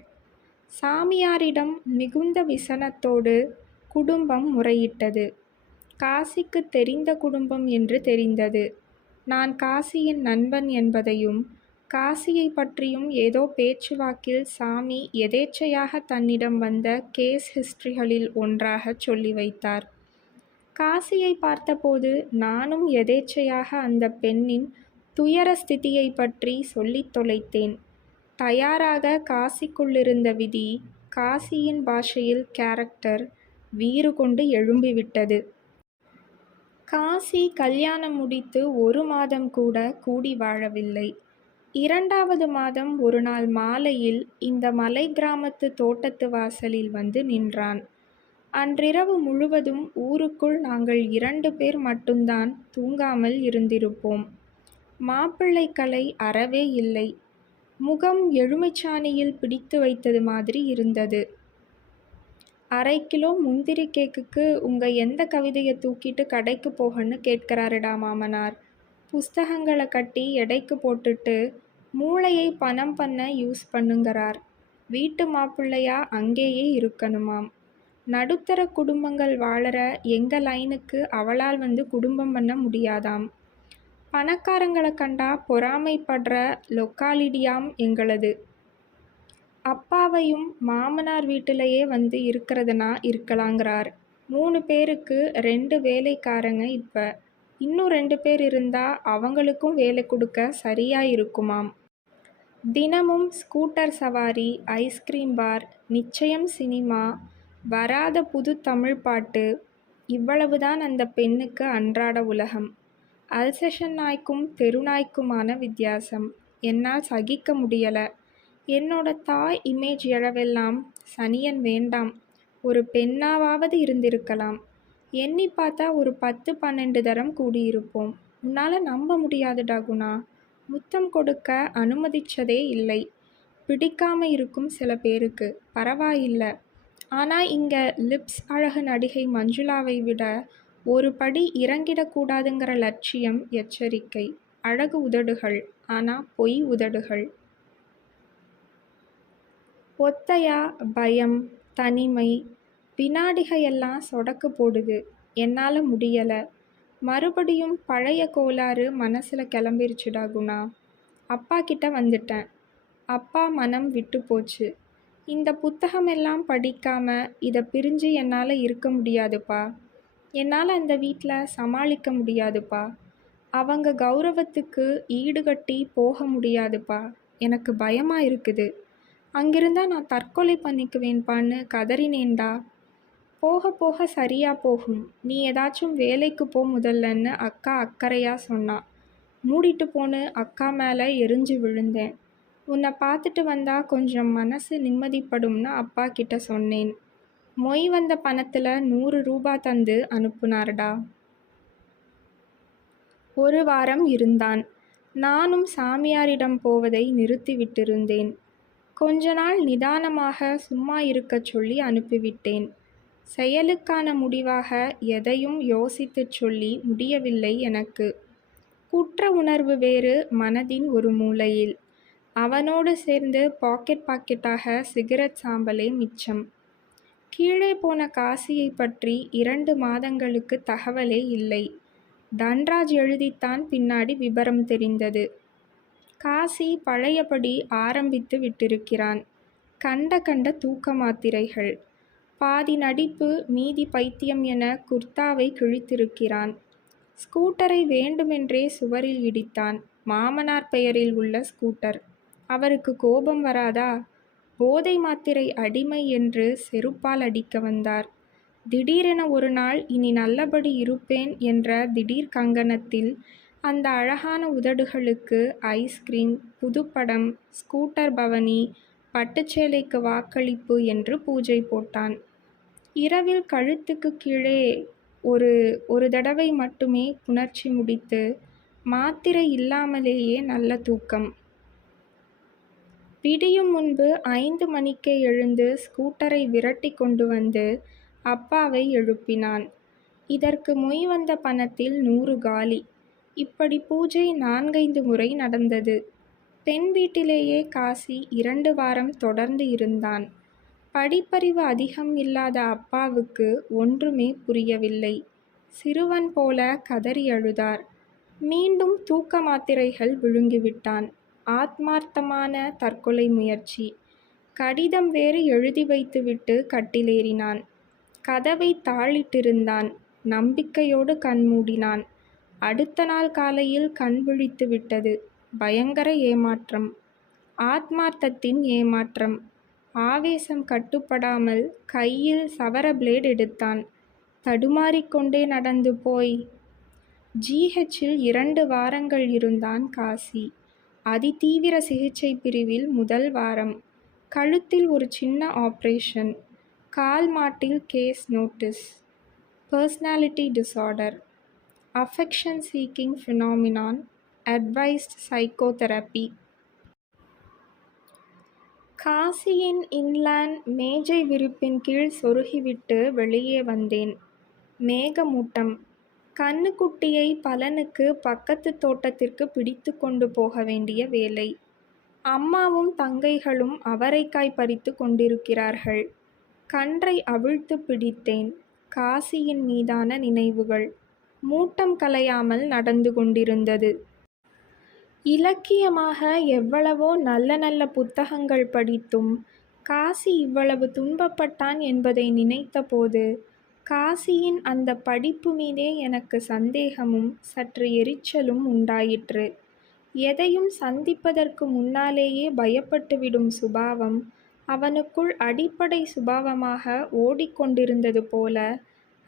சாமியாரிடம் மிகுந்த விசனத்தோடு குடும்பம் முறையிட்டது. காசிக்கு தெரிந்த குடும்பம் என்று தெரிந்தது. நான் காசியின் நண்பன் என்பதையும் காசியை பற்றியும் ஏதோ பேச்சுவாக்கில் சாமி எதேச்சையாக தன்னிடம் வந்த கேஸ் ஹிஸ்டரிகளில் ஒன்றாகச் சொல்லி வைத்தார். காசியை பார்த்தபோது நானும் எதேச்சையாக அந்த பெண்ணின் துயர ஸ்திதியை பற்றி சொல்லித் தொலைத்தேன். தயாராக காசிக்குள்ளிருந்த விதி, காசியின் பாஷையில் கேரக்டர், வீறு கொண்டு எழும்பிவிட்டது. காசி கல்யாணம் முடித்து 1 மாதம் கூட கூடி வாழவில்லை. 2வது மாதம் ஒரு நாள் மாலையில் இந்த மலை கிராமத்து தோட்டத்து வாசலில் வந்து நின்றான். அன்றிரவு முழுவதும் ஊருக்குள் நாங்கள் 2 பேர் மட்டும்தான் தூங்காமல் இருந்திருப்போம். மாப்பிள்ளை கலை அறவே இல்லை. முகம் எலுமிச்சாணியில் பிடித்து வைத்தது மாதிரி இருந்தது. 1/2 கிலோ முந்திரி கேக்குக்கு உங்க எந்த கவிதையை தூக்கிட்டு கடைக்கு போகன்னு கேட்கிறாருடா மாமனார். புஸ்தகங்களை கட்டி எடைக்கு போட்டுட்டு மூளையை பணம் பண்ண யூஸ் பண்ணுங்கிறார். வீட்டு மாப்பிள்ளையா அங்கேயே இருக்கணுமாம். நடுத்தர குடும்பங்கள் வாழற எங்க லைனுக்கு அவளால் வந்து குடும்பம் பண்ண முடியாதாம். பணக்காரங்களை கண்டா பொறாமைப்படுற லொக்காலிட்டியாம் எங்களது. அப்பாவையும் மாமனார் வீட்டிலேயே வந்து இருக்கிறதுனா இருக்கலாங்கிறார். 3 பேருக்கு 2 வேலைக்காரங்க. இப்ப இன்னும் 2 பேர் இருந்தா அவங்களுக்கும் வேலை கொடுக்க சரியா இருக்குமாம். தினமும் ஸ்கூட்டர் சவாரி, ஐஸ்கிரீம் பார், நிச்சயம் சினிமா, வராத புது தமிழ் பாட்டு, இவ்வளவுதான் அந்த பெண்ணுக்கு அன்றாட உலகம். அல்சேஷன் நாய்க்கும் தெருநாய்க்குமான வித்தியாசம் என்னால் சகிக்க முடியல. என்னோட தாய் இமேஜ் எழவெல்லாம் சனியன் வேண்டாம். ஒரு பெண்ணாவது இருந்திருக்கலாம். எண்ணி பார்த்தா ஒரு 10-12 தரம் கூடியிருப்போம். உன்னால் நம்ப முடியாதுடா குணா. முத்தம் கொடுக்க அனுமதிச்சதே இல்லை. பிடிக்காம இருக்கும் சில பேருக்கு பரவாயில்ல. ஆனால் இங்கே லிப்ஸ் அழகு நடிகை மஞ்சுளாவை விட ஒரு படி இறங்கிடக்கூடாதுங்கிற லட்சியம், எச்சரிக்கை. அழகு உதடுகள், ஆனால் பொய் உதடுகள். ஒத்தையா, பயம், தனிமை, வினாடிகையெல்லாம் சொடக்கு போடுது. என்னால் முடியலை. மறுபடியும் பழைய கோளாறு மனசில் கிளம்பிருச்சுடா குணா. அப்பா கிட்ட வந்துட்டேன். அப்பா மனம் விட்டு போச்சு. இந்த புத்தகமெல்லாம் படிக்காம இதை பிரிஞ்சு என்னால் இருக்க முடியாதுப்பா. என்னால் அந்த வீட்டில் சமாளிக்க முடியாதுப்பா. அவங்க கௌரவத்துக்கு ஈடுகட்டி போக முடியாதுப்பா. எனக்கு பயமாக இருக்குது. அங்கிருந்தா நான் தற்கொலை பண்ணிக்குவேன்பான்னு கதறினேன்டா. போக போக சரியா போகும். நீ ஏதாச்சும் வேலைக்கு போ முதல்லன்னு அக்கா அக்கறையாக சொன்னா. மூடிட்டு போன்னு அக்கா மேலே எரிஞ்சு விழுந்தேன். உன்னை பார்த்துட்டு வந்தா கொஞ்சம் மனசு நிம்மதிப்படும்னு அப்பா கிட்ட சொன்னேன். மொய் வந்த பணத்தில் 100 ரூபா தந்து அனுப்புனார்டா. 1 வாரம் இருந்தான். நானும் சாமியாரிடம் போவதை நிறுத்திவிட்டிருந்தேன். கொஞ்ச நாள் நிதானமாக சும்மா இருக்கச் சொல்லி அனுப்பிவிட்டேன். செயலுக்கான முடிவாக எதையும் யோசித்துச் சொல்லி முடியவில்லை எனக்கு. குற்ற உணர்வு வேறு மனதின் ஒரு மூலையில். அவனோடு சேர்ந்து பாக்கெட்டாக சிகரெட் சாம்பலே மிச்சம். கீழே போன காசியைப் பற்றி 2 மாதங்களுக்கு தகவலே இல்லை. தன்ராஜ் எழுதித்தான் பின்னாடி விபரம் தெரிந்தது. காசி பழையபடி ஆரம்பித்து விட்டிருக்கிறான். கண்ட தூக்க மாத்திரைகள். பாதி நடிப்பு மீதி பைத்தியம் என குர்தாவை கிழித்திருக்கிறான். ஸ்கூட்டரை வேண்டுமென்றே சுவரில் இடித்தான். மாமனார் பெயரில் உள்ள ஸ்கூட்டர். அவருக்கு கோபம் வராதா? போதை மாத்திரை அடிமை என்று செருப்பால் அடிக்க வந்தார். திடீரென ஒரு நாள் இனி நல்லபடி இருப்பேன் என்ற திடீர் கங்கணத்தில் அந்த அழகான உதடுகளுக்கு ஐஸ்கிரீம், புதுப்படம், ஸ்கூட்டர் பவனி, பட்டுச்சேலைக்கு வாக்களிப்பு என்று பூஜை போட்டான். இரவில் கழுத்துக்கு கீழே ஒரு தடவை மட்டுமே புணர்ச்சி முடித்து, மாத்திரை இல்லாமலேயே நல்ல தூக்கம். விடியும் முன்பு 5 மணிக்கே எழுந்து ஸ்கூட்டரை விரட்டி கொண்டு வந்து அப்பாவை எழுப்பினான். இதற்கு மொய் வந்த பணத்தில் 100 காலி. இப்படி பூஜை 4-5 முறை நடந்தது. பெண் வீட்டிலேயே காசி 2 வாரம் தொடர்ந்து இருந்தான். படிப்பறிவு அதிகம் இல்லாத அப்பாவுக்கு ஒன்றுமே புரியவில்லை. சிறுவன் போல கதறி அழுதார். மீண்டும் தூக்க மாத்திரைகள் விழுங்கிவிட்டான். ஆத்மார்த்தமான தற்கொலை முயற்சி. கடிதம் வேறு எழுதி வைத்துவிட்டு கட்டிலேறினான். கதவை தாளிட்டிருந்தான். நம்பிக்கையோடு கண்மூடினான். அடுத்த நாள் காலையில் கண் விழித்து விட்டது. பயங்கர ஏமாற்றம். ஆத்மார்த்தத்தின் ஏமாற்றம். ஆவேசம் கட்டுப்படாமல் கையில் சவர பிளேட் எடுத்தான். தடுமாறிக்கொண்டே நடந்து போய் GHல் 2 வாரங்கள் இருந்தான் காசி. அதிதீவிர சிகிச்சை பிரிவில் முதல் வாரம். கழுத்தில் ஒரு சின்ன ஆப்ரேஷன். கால் மாட்டில் case notes. Personality disorder. Affection seeking phenomenon. Advised psychotherapy. காசியின் இன்லேண்ட் மேஜை விரிப்பின் கீழ் சொருகிவிட்டு வெளியே வந்தேன். மேகமூட்டம். கண்ணுக்குட்டியை பலனுக்கு பக்கத்து தோட்டத்திற்கு பிடித்து கொண்டு போக வேண்டிய வேலை. அம்மாவும் தங்கைகளும் அவரைக்காய் பறித்து கொண்டிருக்கிறார்கள். கன்றை அவிழ்த்து பிடித்தேன். காசியின் மீதான நினைவுகள். மூட்டம் கலையாமல் நடந்து கொண்டிருந்தது. இலக்கியமாக எவ்வளவோ நல்ல நல்ல புத்தகங்கள் படித்தும் காசி இவ்வளவு துன்பப்பட்டான் என்பதை நினைத்தபோது காசியின் அந்த படிப்பு மீதே எனக்கு சந்தேகமும் சற்று எரிச்சலும் உண்டாயிற்று. எதையும் சந்திப்பதற்கு முன்னாலேயே பயப்பட்டுவிடும் சுபாவம் அவனுக்குள் அடிப்படை சுபாவமாக ஓடிக்கொண்டிருந்தது போல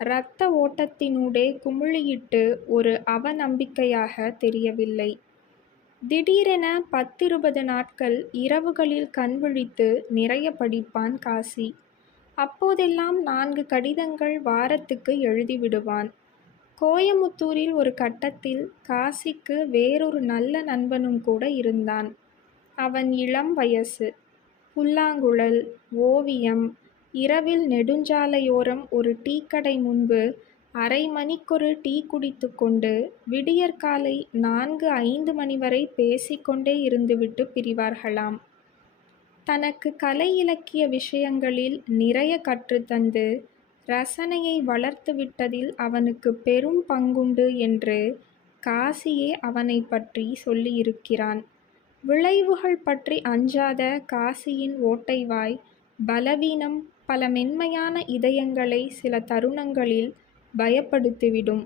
இரத்த ஓட்டத்தினூடே குமிழியிட்டு ஒரு அவநம்பிக்கையாக தெரியவில்லை. திடீரென 10-20 நாட்கள் இரவுகளில் கண்விழித்து நிறைய படிப்பான் காசி. அப்போதெல்லாம் 4 கடிதங்கள் வாரத்துக்கு எழுதிவிடுவான். கோயமுத்தூரில் ஒரு கட்டத்தில் காசிக்கு வேறொரு நல்ல நண்பனும் கூட இருந்தான். அவன் இளம் வயசு. புல்லாங்குழல், ஓவியம். இரவில் நெடுஞ்சாலையோரம் ஒரு டீக்கடை முன்பு அரை மணிக்கொரு டீ குடித்து கொண்டு விடியற்காலை 4-5 மணி வரை பேசிக்கொண்டே இருந்துவிட்டு பிரிவார்களாம். தனக்கு கலை இலக்கிய விஷயங்களில் நிறைய கற்றுத்தந்து ரசனையை வளர்த்து விட்டதில் அவனுக்கு பெரும் பங்குண்டு என்று காசியே அவனை பற்றி சொல்லியிருக்கிறான். விளைவுகள் பற்றி அஞ்சாத காசியின் ஓட்டைவாய் பலவீனம் பல மென்மையான இதயங்களை சில தருணங்களில் பயப்படுத்திவிடும்.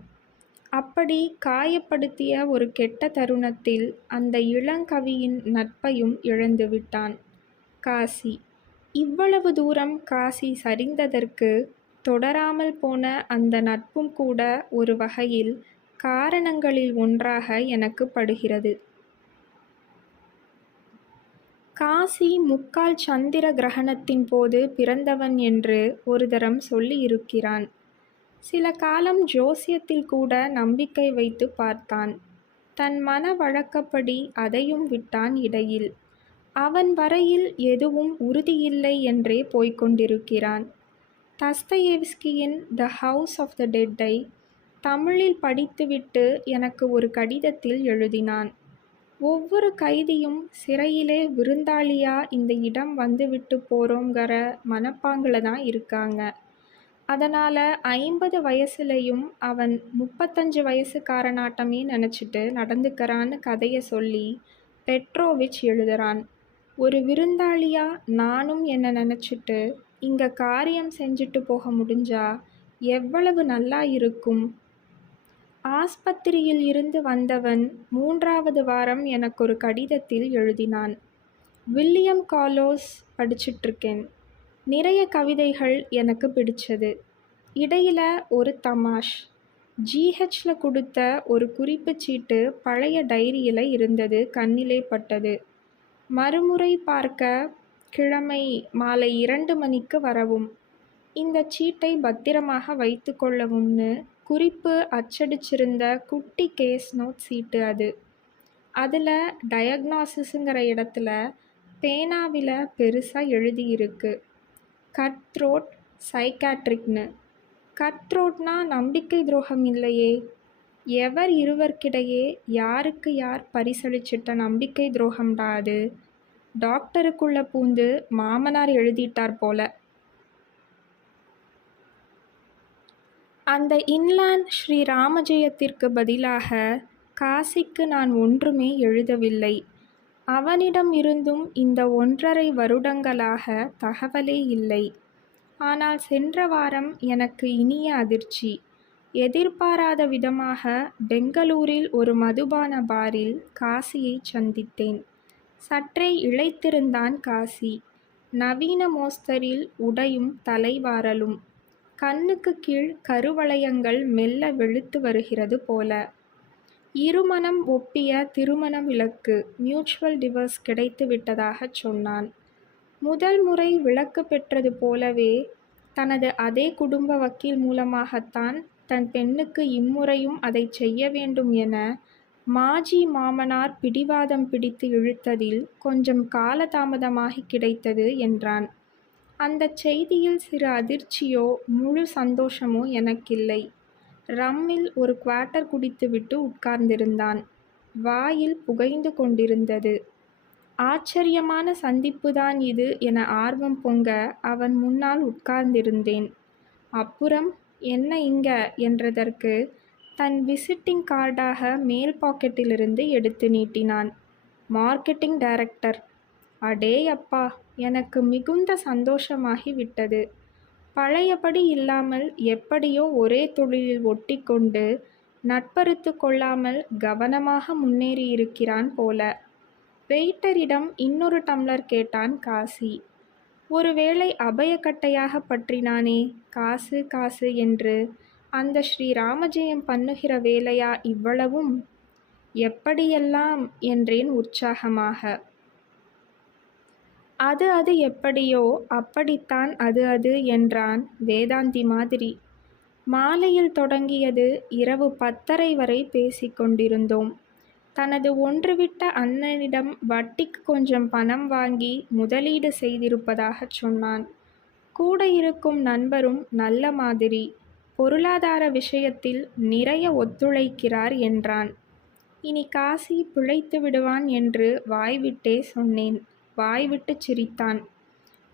அப்படி காயப்படுத்திய ஒரு கெட்ட தருணத்தில் அந்த இளங்கவியின் நட்பையும் இழந்துவிட்டான் காசி. இவ்வளவு தூரம் காசி சரிந்ததற்கு தொடராமல் போன அந்த நட்பும் கூட ஒரு வகையில் காரணங்களில் ஒன்றாக எனக்கு படுகிறது. காசி 3/4 சந்திர கிரகணத்தின் போது பிறந்தவன் என்று ஒரு தரம் சொல்லியிருக்கிறான். சில காலம் ஜோசியத்தில் கூட நம்பிக்கை வைத்து பார்த்தான். தன் மன வழக்கப்படி அதையும் விட்டான் இடையில். அவன் வரையில் எதுவும் உறுதியில்லை என்றே போய்கொண்டிருக்கிறான். தஸ்தயேவ்ஸ்கியின் த ஹவுஸ் ஆஃப் த டெட்டை தமிழில் படித்துவிட்டு எனக்கு ஒரு கடிதத்தில் எழுதினான். ஒவ்வொரு கைதியும் சிறையிலே விருந்தாளியா இந்த இடம் வந்துவிட்டு போறோங்கிற மனப்பாங்கில் தான் இருக்காங்க. அதனால் 50 வயசுலையும் அவன் 35 வயசுக்காரனாட்டமே நினச்சிட்டு நடந்துக்கிறான்னு கதையை சொல்லி பெட்ரோவிச் எழுதுறான். ஒரு விருந்தாளியா நானும் என்னை நினச்சிட்டு இங்கே காரியம் செஞ்சுட்டு போக முடிஞ்சா எவ்வளவு நல்லா இருக்கும். ஆஸ்பத்திரியில் இருந்து வந்தவன் 3வது வாரம் எனக்கு ஒரு கடிதத்தில் எழுதினான். வில்லியம் காலோஸ் படிச்சிட்ருக்கேன். நிறைய கவிதைகள் எனக்கு பிடிச்சது. இடையில ஒரு தமாஷ். ஜிஹெச்சில் கொடுத்த ஒரு குறிப்பு சீட்டு பழைய டைரியில் இருந்தது, கண்ணிலே பட்டது. மறுமுறை பார்க்க கிழமை மாலை 2 மணிக்கு வரவும், இந்த சீட்டை பத்திரமாக வைத்து கொள்ளவும்னு குறிப்பு அச்சடிச்சிருந்த குட்டி கேஸ் நோட் சீட்டு அது. அதில் டயக்னாசிஸுங்கிற இடத்துல பேனாவில் பெருசாக எழுதியிருக்கு, கட் த்ரோட் சைக்காட்ரிக்னு. கட் த்ரோட்னா நம்பிக்கை துரோகம் இல்லையே. எவர் இருவர்க்கிடையே யாருக்கு யார் பரிசளிச்சிட்ட நம்பிக்கை துரோகம்டா அது. டாக்டருக்குள்ளே பூந்து மாமனார் எழுதிட்டார் போல. அந்த இன்லேண்ட் ஸ்ரீ ராமஜெயத்திற்கு பதிலாக காசிக்கு நான் ஒன்றுமே எழுதவில்லை. அவனிடம் இருந்தும் இந்த 1½ வருடங்களாக தகவலே இல்லை. ஆனால் சென்ற வாரம் எனக்கு இனிய அதிர்ச்சி. எதிர்பாராத விதமாக பெங்களூரில் ஒரு மதுபான பாரில் காசியை சந்தித்தேன். சற்றே இளைத்திருந்தான் காசி. நவீன மோஸ்தரில் உடையும் தலைவாரலும். கண்ணுக்கு கீழ் கருவளையங்கள் மெல்ல வெளுத்து வருகிறது போல. இருமனம் ஒப்பிய திருமண விளக்கு, மியூச்சுவல் டிவர்ஸ் கிடைத்து விட்டதாகச் சொன்னான். முதல் முறை விளக்கு பெற்றது போலவே தனது அதே குடும்ப வக்கீல் மூலமாகத்தான் தன் பெண்ணுக்கு இம்முறையும் அதை செய்ய வேண்டும் என மாஜி மாமனார் பிடிவாதம் பிடித்து இழுத்ததில் கொஞ்சம் காலதாமதமாகி கிடைத்தது என்றான். அந்த செய்தியில் சிறு அதிர்ச்சியோ முழு சந்தோஷமோ எனக்கில்லை. ரம்மில் ஒரு குவார்ட்டர் குடித்துவிட்டு உட்கார்ந்திருந்தான். வாயில் புகைந்து கொண்டிருந்தது. ஆச்சரியமான சந்திப்புதான் இது என ஆர்வம் பொங்க அவன் முன்னால் உட்கார்ந்திருந்தேன். அப்புறம் என்ன இங்க என்றதற்கு தன் விசிட்டிங் கார்டாக மேல் பாக்கெட்டிலிருந்து எடுத்து நீட்டினான். Marketing director. அடே அப்பா, எனக்கு மிகுந்த சந்தோஷமாகி விட்டது. பழையபடி இல்லாமல் எப்படியோ ஒரே தொழிலில் ஒட்டி கொண்டு நட்பறுத்து கொள்ளாமல் கவனமாக முன்னேறியிருக்கிறான் போல. வெயிட்டரிடம் இன்னொரு டம்ளர் கேட்டான் காசி. ஒருவேளை அபயக்கட்டையாக பற்றினானே காசு காசு என்று. அந்த ஸ்ரீ ராமஜெயம் பண்ணுகிற வேலையா இவ்வளவும்? எப்படியெல்லாம் என்றேன் உற்சாகமாக. அது எப்படியோ அப்படித்தான் அது என்றான் வேதாந்தி மாதிரி. மாலையில் தொடங்கியது. இரவு 10:30 வரை பேசிக்கொண்டிருந்தோம். தனது ஒன்றுவிட்ட அண்ணனிடம் வட்டிக்கு கொஞ்சம் பணம் வாங்கி முதலீடு செய்திருப்பதாகச் சொன்னான். கூட இருக்கும் நண்பரும் நல்ல மாதிரி, பொருளாதார விஷயத்தில் நிறைய ஒத்துழைக்கிறார் என்றான். இனி காசி பிழைத்து விடுவான் என்று வாய்விட்டே சொன்னேன். வாய்விட்டு சிரித்தான்.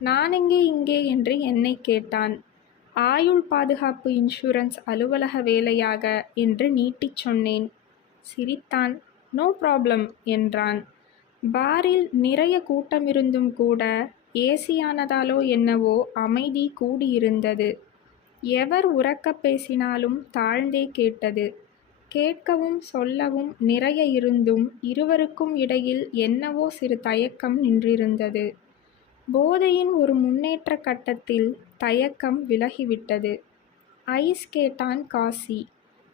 நானெங்கே இங்கே என்று என்னை கேட்டான். ஆயுள் பாதுகாப்பு இன்சூரன்ஸ் அலுவலக வேலையாக என்று நீட்டிச் சொன்னேன். சிரித்தான். நோ ப்ராப்ளம் என்றான். பாரில் நிறைய கூட்டமிருந்தும் கூட ஏசியானதாலோ என்னவோ அமைதி கூடியிருந்தது. எவர் உரக்கப் பேசினாலும் தாழ்ந்தே கேட்டது. கேட்கவும் சொல்லவும் நிறைய இருந்தும் இருவருக்கும் இடையில் என்னவோ சிறு தயக்கம் நின்றிருந்தது. போதையின் ஒரு முன்னேற்ற கட்டத்தில் தயக்கம் விலகிவிட்டது. ஐஸ் கேட்டான் காசி.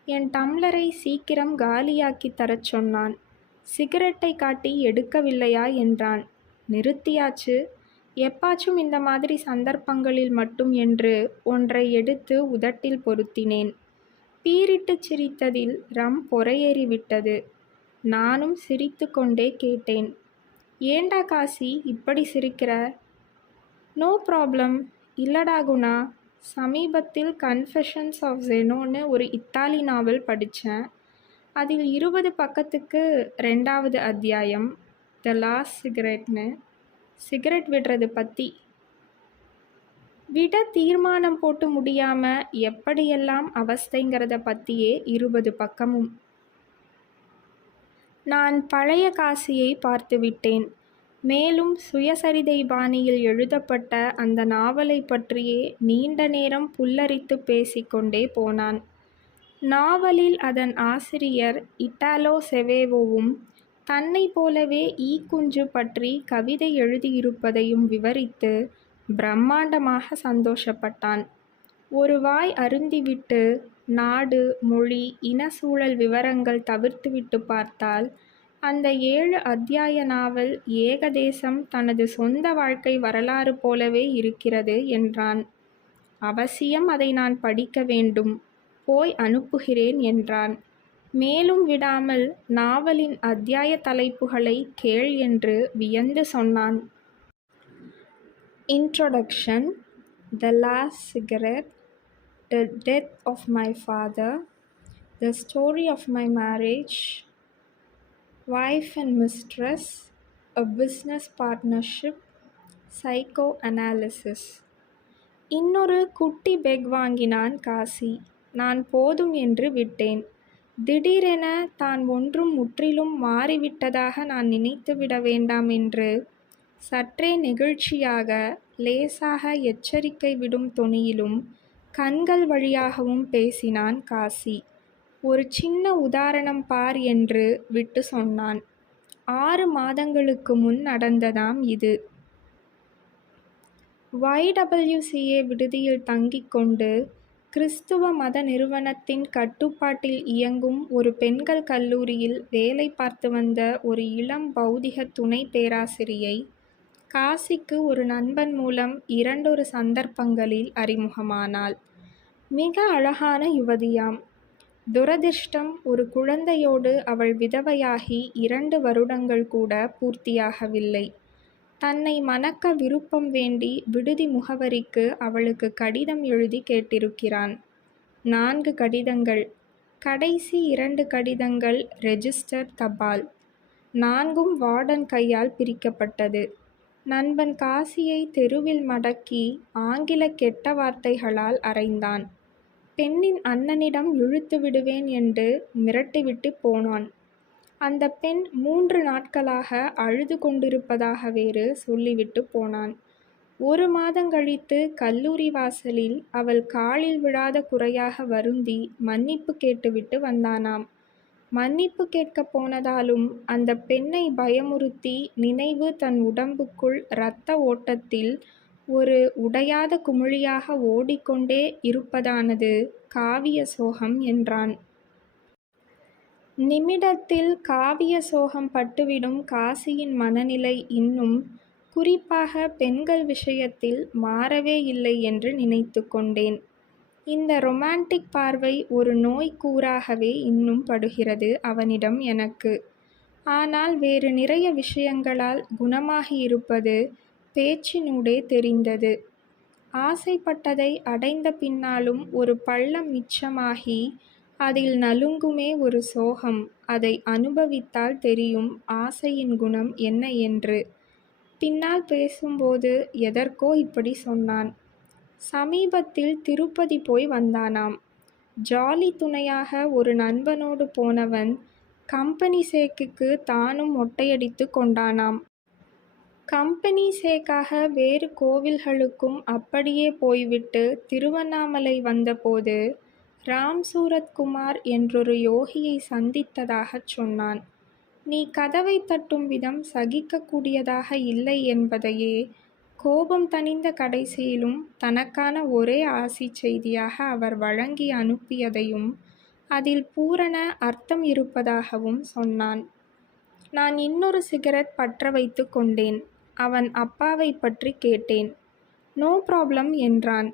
என் டம்ளரை சீக்கிரம் காலியாக்கி தரச் சொன்னான். சிகரெட்டை காட்டி எடுக்கவில்லையா என்றான். நிறுத்தியாச்சு. எப்பாச்சும் இந்த மாதிரி சந்தர்ப்பங்களில் மட்டும் என்று ஒன்றை எடுத்து உதட்டில் பொருத்தினேன். பீரிட்டு சிரித்ததில் ரம் பொறையேறிவிட்டது. நானும் சிரித்து கொண்டே கேட்டேன். ஏண்டா காசி இப்படி சிரிக்கிற? No problem. இல்லடா குணா, சமீபத்தில் கன்ஃபெஷன்ஸ் ஆஃப் ஜெனோன்னு ஒரு இத்தாலி நாவல் படித்தேன். அதில் 20 பக்கத்துக்கு 2வது அத்தியாயம் த லாஸ்ட் சிகரெட்னு சிகரெட் விடுறது பற்றி. விட தீர்மானம் போட்டு முடியாமல் எப்படியெல்லாம் அவஸ்தைங்கிறத பற்றியே 20 பக்கமும். நான் பழைய காசியை பார்த்துவிட்டேன். மேலும் சுயசரிதை பாணியில் எழுதப்பட்ட அந்த நாவலை பற்றியே நீண்ட நேரம் புல்லரித்து பேசிக்கொண்டே போனான். நாவலில் அதன் ஆசிரியர் இட்டாலோ செவேவோவும் தன்னை போலவே ஈக்குஞ்சு பற்றி கவிதை எழுதியிருப்பதையும் விவரித்து பிரம்மாண்டமாக சந்தோஷப்பட்டான். ஒரு வாய் அருந்திவிட்டு நாடு, மொழி, இன சூழல் விவரங்கள் தவிர்த்துவிட்டு பார்த்தால் அந்த 7 அத்தியாய நாவல் ஏகதேசம் தனது சொந்த வாழ்க்கை வரலாறு போலவே இருக்கிறது என்றான். அவசியம் அதை நான் படிக்க வேண்டும், போய் அனுப்புகிறேன் என்றான். மேலும் விடாமல் நாவலின் அத்தியாய தலைப்புகளை கேள் என்று வியந்து சொன்னான். Introduction, the last cigarette, the death of my father, the story of my marriage, wife and mistress, a business partnership, psychoanalysis. இன்னொரு குட்டி பெக் வாங்கினான் காசி. நான் போதும் என்று விட்டேன். திடீரென தான் ஒன்றும் முற்றிலும் மாறிவிட்டதாக நான் நினைத்துவிட வேண்டாம் என்று சற்றே நெகிழ்ச்சியாக, லேசாக எச்சரிக்கை விடும் தொனியிலும் கண்கள் வழியாகவும் பேசினான் காசி. ஒரு சின்ன உதாரணம் பார் என்று விட்டு சொன்னான். 6 மாதங்களுக்கு முன் நடந்ததாம் இது. YWCA விடுதியில் தங்கிக் கொண்டு கிறிஸ்துவ மத நிறுவனத்தின் கட்டுப்பாட்டில் இயங்கும் ஒரு பெண்கள் கல்லூரியில் வேலை பார்த்து வந்த ஒரு இளம் பௌதிக துணை பேராசிரியை காசிக்கு ஒரு நண்பன் மூலம் 2 சந்தர்ப்பங்களில் அறிமுகமானாள். மிக அழகான யுவதியாம். துரதிர்ஷ்டம், ஒரு குழந்தையோடு அவள் விதவையாகி 2 வருடங்கள் கூட பூர்த்தியாகவில்லை. தன்னை மணக்க விருப்பம் வேண்டி விடுதி முகவரிக்கு அவளுக்கு கடிதம் எழுதி கேட்டிருக்கிறான். 4 கடிதங்கள். கடைசி 2 கடிதங்கள் ரெஜிஸ்டர் தபால். 4ம் வார்டன் கையால் பிரிக்கப்பட்டது. நண்பன் காசியை தெருவில் மடக்கி ஆங்கில கெட்ட வார்த்தைகளால் அறைந்தான். பெண்ணின் அண்ணனிடம் இழுத்து விடுவேன் என்று மிரட்டிவிட்டு போனான். அந்த பெண் 3 நாட்களாக அழுது கொண்டிருப்பதாக வேறு சொல்லிவிட்டு போனான். 1 மாதம் கழித்து கல்லூரி வாசலில் அவள் காலில் விழாத குறையாக வருந்தி மன்னிப்பு கேட்டுவிட்டு வந்தானாம். மன்னிப்பு கேட்கப் போனதாலும் அந்த பெண்ணை பயமுறுத்தி நினைவு தன் உடம்புக்குள் இரத்த ஓட்டத்தில் ஒரு உடையாத குமிழியாக ஓடிக்கொண்டே இருப்பதானது காவிய சோகம் என்றான். நிமிடத்தில் காவிய சோகம் பட்டுவிடும் காசியின் மனநிலை இன்னும், குறிப்பாக பெண்கள் விஷயத்தில் மாறவே இல்லை என்று நினைத்து கொண்டேன். இந்த ரொமான்டிக் பார்வை ஒரு நோய் கூறாகவே இன்னும் படுகிறது அவனிடம் எனக்கு. ஆனால் வேறு நிறைய விஷயங்களால் குணமாகியிருப்பது பேச்சினூடே தெரிந்தது. ஆசைப்பட்டதை அடைந்த பின்னாலும் ஒரு பள்ளம் மிச்சமாகி அதில் நலுங்குமே ஒரு சோகம். அதை அனுபவித்தால் தெரியும் ஆசையின் குணம் என்ன என்று. பின்னால் பேசும்போது எதற்கோ இப்படி சொன்னான். சமீபத்தில் திருப்பதி போய் வந்தானாம். ஜாலி துணையாக ஒரு நண்பனோடு போனவன் கம்பெனி சேக்குக்கு தானும் மொட்டையடித்து கொண்டானாம். கம்பெனி சேக்காக வேறு கோவில்களுக்கும் அப்படியே போய்விட்டு திருவண்ணாமலை வந்தபோது ராம் சூரத்குமார் என்றொரு யோகியை சந்தித்ததாகச் சொன்னான். நீ கதவை தட்டும் விதம் சகிக்கக்கூடியதாக இல்லை என்பதையே கோபம் தணிந்த கடைசியிலும் தனக்கான ஒரே ஆசி செய்தியாக அவர் வழங்கி அனுப்பியதையும் அதில் பூரண அர்த்தம் இருப்பதாகவும் சொன்னான். நான் இன்னொரு சிகரெட் பற்ற வைத்து கொண்டேன். அவன் அப்பாவை பற்றி கேட்டேன். நோ ப்ராப்ளம் என்றான்.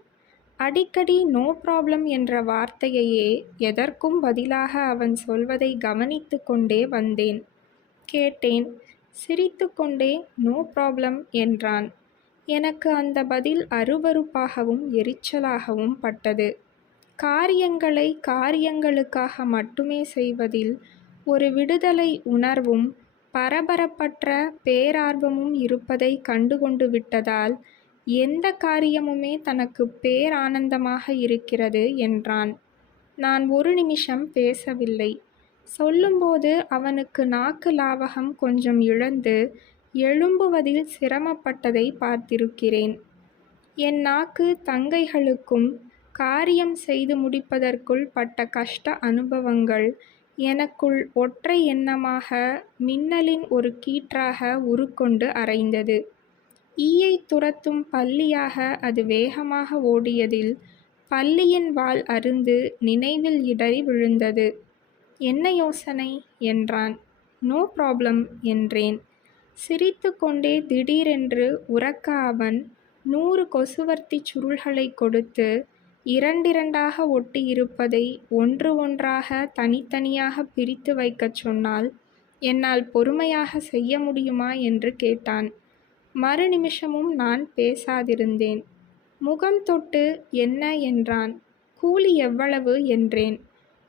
அடிக்கடி நோ ப்ராப்ளம் என்ற வார்த்தையையே எதற்கும் பதிலாக அவன் சொல்வதை கவனித்து கொண்டே வந்தேன். கேட்டேன். சிரித்து கொண்டே நோ ப்ராப்ளம் என்றான். எனக்கு அந்த பதில் அருவருப்பாகவும் எரிச்சலாகவும் பட்டது. காரியங்களை காரியங்களுக்காக மட்டுமே செய்வதில் ஒரு விடுதலை உணர்வும் பரபரப்பற்ற பேரார்வமும் இருப்பதை கண்டுகொண்டு விட்டதால் எந்த காரியமுமே தனக்கு பேரானந்தமாக இருக்கிறது என்றான். நான் ஒரு நிமிஷம் பேசவில்லை. சொல்லும்போது அவனுக்கு நாக்கு லாவகம் கொஞ்சம் இழந்து எழும்புவதில் சிரமப்பட்டதை பார்த்திருக்கிறேன். என் நாக்கு தங்கைகளுக்கும் காரியம் செய்து முடிப்பதற்குள் பட்ட கஷ்ட அனுபவங்கள் எனக்குள் ஒற்றை எண்ணமாக மின்னலின் ஒரு கீற்றாக உருக்கொண்டு அரைந்தது. ஈயைத் துரத்தும் பல்லியாக அது வேகமாக ஓடியதில் பல்லியின் வால் அறுந்து நினைவில் இடறி விழுந்தது. என்ன யோசனை என்றான். நோ ப்ராப்ளம் என்றேன். சிரித்து கொண்டே திடீரென்று உரக்க அவன் 100 கொசுவர்த்தி சுருள்களை கொடுத்து இரண்டிரண்டாக ஒட்டி இருப்பதை ஒன்று ஒன்றாக தனித்தனியாக பிரித்து வைக்கச் சொன்னால் என்னால் பொறுமையாக செய்ய முடியுமா என்று கேட்டான். மறு நிமிஷமும் நான் பேசாதிருந்தேன். முகம் தொட்டு என்ன என்றான். கூலி எவ்வளவு என்றேன்.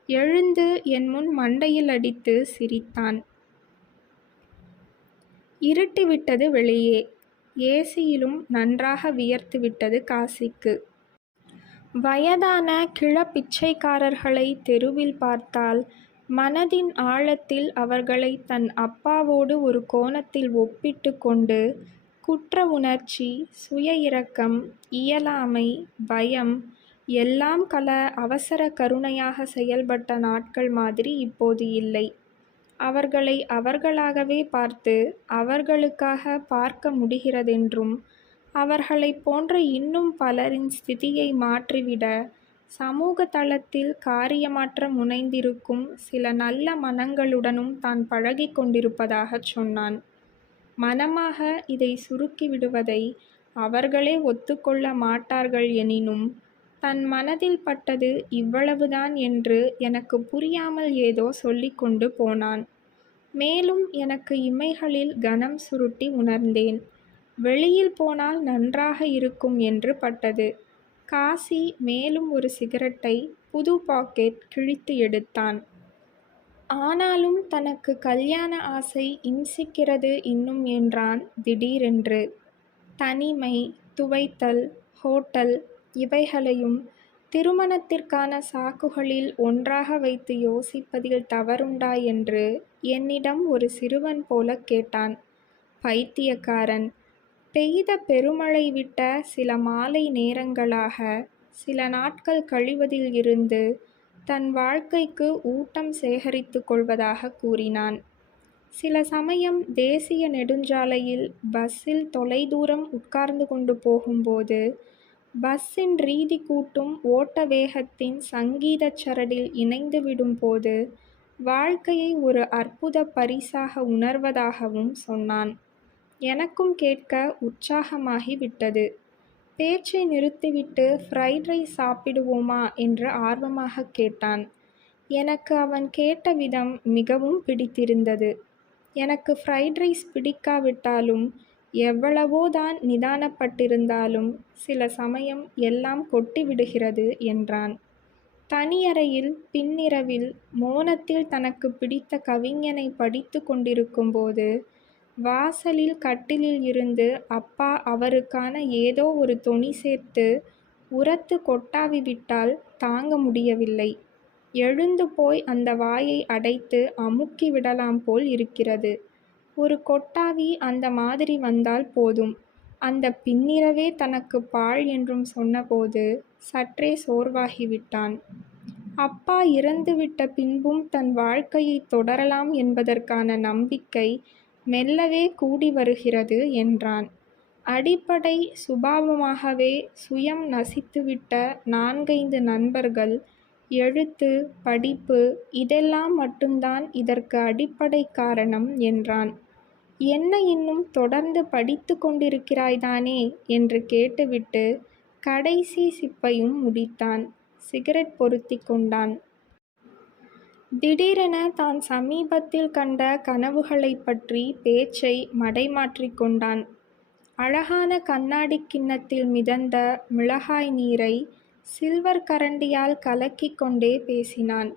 எழுந்து என் முன் மண்டையில் அடித்து சிரித்தான். இருட்டிவிட்டது வெளியே. ஏசியிலும் நன்றாக வியர்த்துவிட்டது காசிக்கு. வயதான கிழப்பிச்சைக்காரர்களை தெருவில் பார்த்தால் மனதின் ஆழத்தில் அவர்களை தன் அப்பாவோடு ஒரு கோணத்தில் ஒப்பிட்டு கொண்டு குற்ற உணர்ச்சி, சுய இரக்கம், இயலாமை, பயம் எல்லாம் கல அவசர கருணையாக செயல்பட்ட நாட்கள் மாதிரி இப்போது இல்லை. அவர்களை அவர்களாகவே பார்த்து அவர்களுக்காக பார்க்க முடிகிறதென்றும் அவர்களைப் போன்ற இன்னும் பலரின் ஸ்திதியை மாற்றிவிட சமூக தளத்தில் காரியமாற்ற முனைந்திருக்கும் சில நல்ல மனங்களுடனும் தான் பழகி கொண்டிருப்பதாகச் சொன்னான். மனமாக இதை சுருக்கிவிடுவதை அவர்களே ஒத்துக்கொள்ள மாட்டார்கள் எனினும் தன் மனதில் பட்டது இவ்வளவுதான் என்று எனக்கு புரியாமல் ஏதோ சொல்லிக்கொண்டு போனான். மேலும் எனக்கு இமைகளில் கனம் சுருட்டி உணர்ந்தேன். வெளியில் போனால் நன்றாக இருக்கும் என்று பட்டது. காசி மேலும் ஒரு சிகரெட்டை புது பாக்கெட் கிழித்து எடுத்தான். ஆனாலும் தனக்கு கல்யாண ஆசை இம்சிக்கிறது இன்னும் என்றான் திடீரென்று. தனிமை, துவைத்தல், ஹோட்டல் இவைகளையும் திருமணத்திற்கான சாக்குகளில் ஒன்றாக வைத்து யோசிப்பதில் தவறுண்டா என்று என்னிடம் ஒரு சிறுவன் போல கேட்டான். பைத்தியக்காரன். பெய்த பெருமழை விட்ட சில மாலை நேரங்களாக சில நாட்கள் கழிவதில் இருந்து தன் வாழ்க்கைக்கு ஊட்டம் சேகரித்து கொள்வதாக கூறினான். சில சமயம் தேசிய நெடுஞ்சாலையில் பஸ்ஸில் தொலைதூரம் உட்கார்ந்து கொண்டு போகும்போது பஸ்ஸின் ரீதி கூட்டும் ஓட்ட வேகத்தின் சங்கீதச் சரடில் இணைந்துவிடும் போது வாழ்க்கையை ஒரு அற்புத பரிசாக உணர்வதாகவும் சொன்னான். எனக்கும் கேட்க உற்சாகமாகி விட்டது. பேச்சை நிறுத்திவிட்டு ஃப்ரைட் ரைஸ் சாப்பிடுவோமா என்று ஆர்வமாக கேட்டான். எனக்கு அவன் கேட்ட விதம் மிகவும் பிடித்திருந்தது. எனக்கு ஃப்ரைட் ரைஸ் பிடிக்காவிட்டாலும் எவ்வளவோதான் நிதானப்பட்டிருந்தாலும் சில சமயம் எல்லாம் கொட்டிவிடுகிறது என்றான். தனியறையில் பின்னிரவில் மோனத்தில் தனக்கு பிடித்த கவிஞனை படித்து கொண்டிருக்கும்போது வாசலில் கட்டிலில் இருந்து அப்பா அவருக்கான ஏதோ ஒரு தொனி சேர்த்து உரத்து கொட்டாவி விட்டால் தாங்க முடியவில்லை. எழுந்து போய் அந்த வாயை அடைத்து அமுக்கி விடலாம் போல் இருக்கிறது. ஒரு கொட்டாவி அந்த மாதிரி வந்தால் போதும். அந்த பின்னிரவே தனக்கு பாழ் என்றும் சொன்னபோது சற்றே சோர்வாகிவிட்டான். அப்பா இறந்துவிட்ட பின்பும் தன் வாழ்க்கையை தொடரலாம் என்பதற்கான நம்பிக்கை மெல்லவே கூடி வருகிறது என்றான். அடிப்படை சுபாவமாகவே சுயம் நசித்துவிட்ட 4-5 நண்பர்கள், எழுத்து, படிப்பு இதெல்லாம் மட்டும்தான் இதற்கு அடிப்படை காரணம் என்றான். என்ன இன்னும் தொடர்ந்து படித்து கொண்டிருக்கிறாய்தானே என்று கேட்டுவிட்டு கடைசி சிப்பையும் முடித்தான். சிகரெட் பொருத்தி கொண்டான். திடீரென தான் சமீபத்தில் கண்ட கனவுகளைப் பற்றி பேச்சை மடைமாற்றிக் கொண்டான். அழகான கண்ணாடி கிண்ணத்தில் மிதந்த மிளகாய் நீரை சில்வர் கரண்டியால் கலக்கிக் கொண்டே பேசினான்.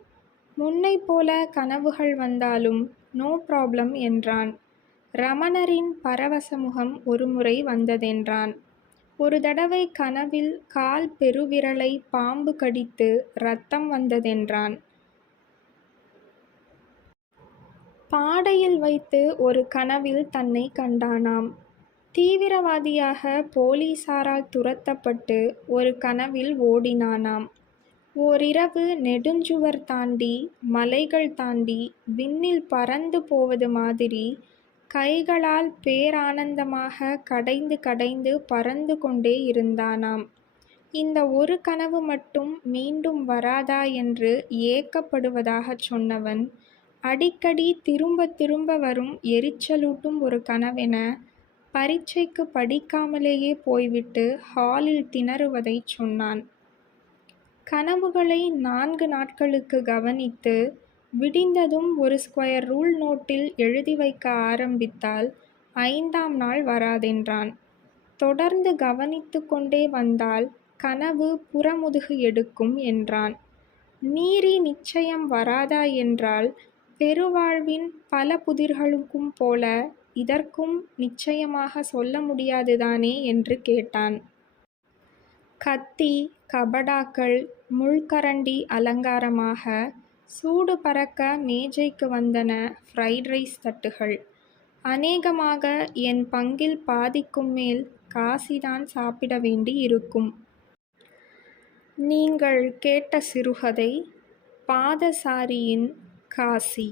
முன்னைப் போல கனவுகள் வந்தாலும் நோ ப்ராப்ளம் என்றான். ரமணரின் பரவச முகம் ஒருமுறை வந்ததென்றான். ஒரு தடவை கனவில் கால் பெருவிரலை பாம்பு கடித்து இரத்தம் வந்ததென்றான். பாடையில் வைத்து ஒரு கனவில் தன்னை கண்டானாம். தீவிரவாதியாக போலீசாரால் துரத்தப்பட்டு ஒரு கனவில் ஓடினானாம். ஓரிரவு நெடுஞ்சுவர் தாண்டி மலைகள் தாண்டி விண்ணில் பறந்து போவது மாதிரி கைகளால் பேரானந்தமாக கடைந்து கடைந்து பறந்து கொண்டே இருந்தானாம். இந்த ஒரு கனவு மட்டும் மீண்டும் வராதா என்று ஏக்கப்படுவதாகச் சொன்னவன் அடிக்கடி திரும்ப திரும்ப வரும் எரிச்சலூட்டும் ஒரு கனவென பரீட்சைக்கு படிக்காமலேயே போய்விட்டு ஹாலில் திணறுவதைச் சொன்னான். கனவுகளை 4 நாட்களுக்கு கவனித்து விடிந்ததும் ஒரு ஸ்கொயர் ரூல் நோட்டில் எழுதி வைக்க ஆரம்பித்தால் 5ஆம் நாள் வராதென்றான். தொடர்ந்து கவனித்து கொண்டே வந்தால் கனவு புறமுதுகு எடுக்கும் என்றான். மீறி நிச்சயம் வராதா என்றால் பெருவாழ்வின் பல புதிர்களுக்கும் போல இதற்கும் நிச்சயமாக சொல்ல முடியாதுதானே என்று கேட்டான். கத்தி, கபடாக்கள், முள்கரண்டி அலங்காரமாக சூடு பறக்க மேஜைக்கு வந்தன ஃப்ரைட் ரைஸ் தட்டுகள். அநேகமாக என் பங்கில் பாதிக்கும் மேல் காசிதான் சாப்பிட வேண்டி இருக்கும். நீங்கள் கேட்ட சிறுகதை பாதசாரியின் காசி.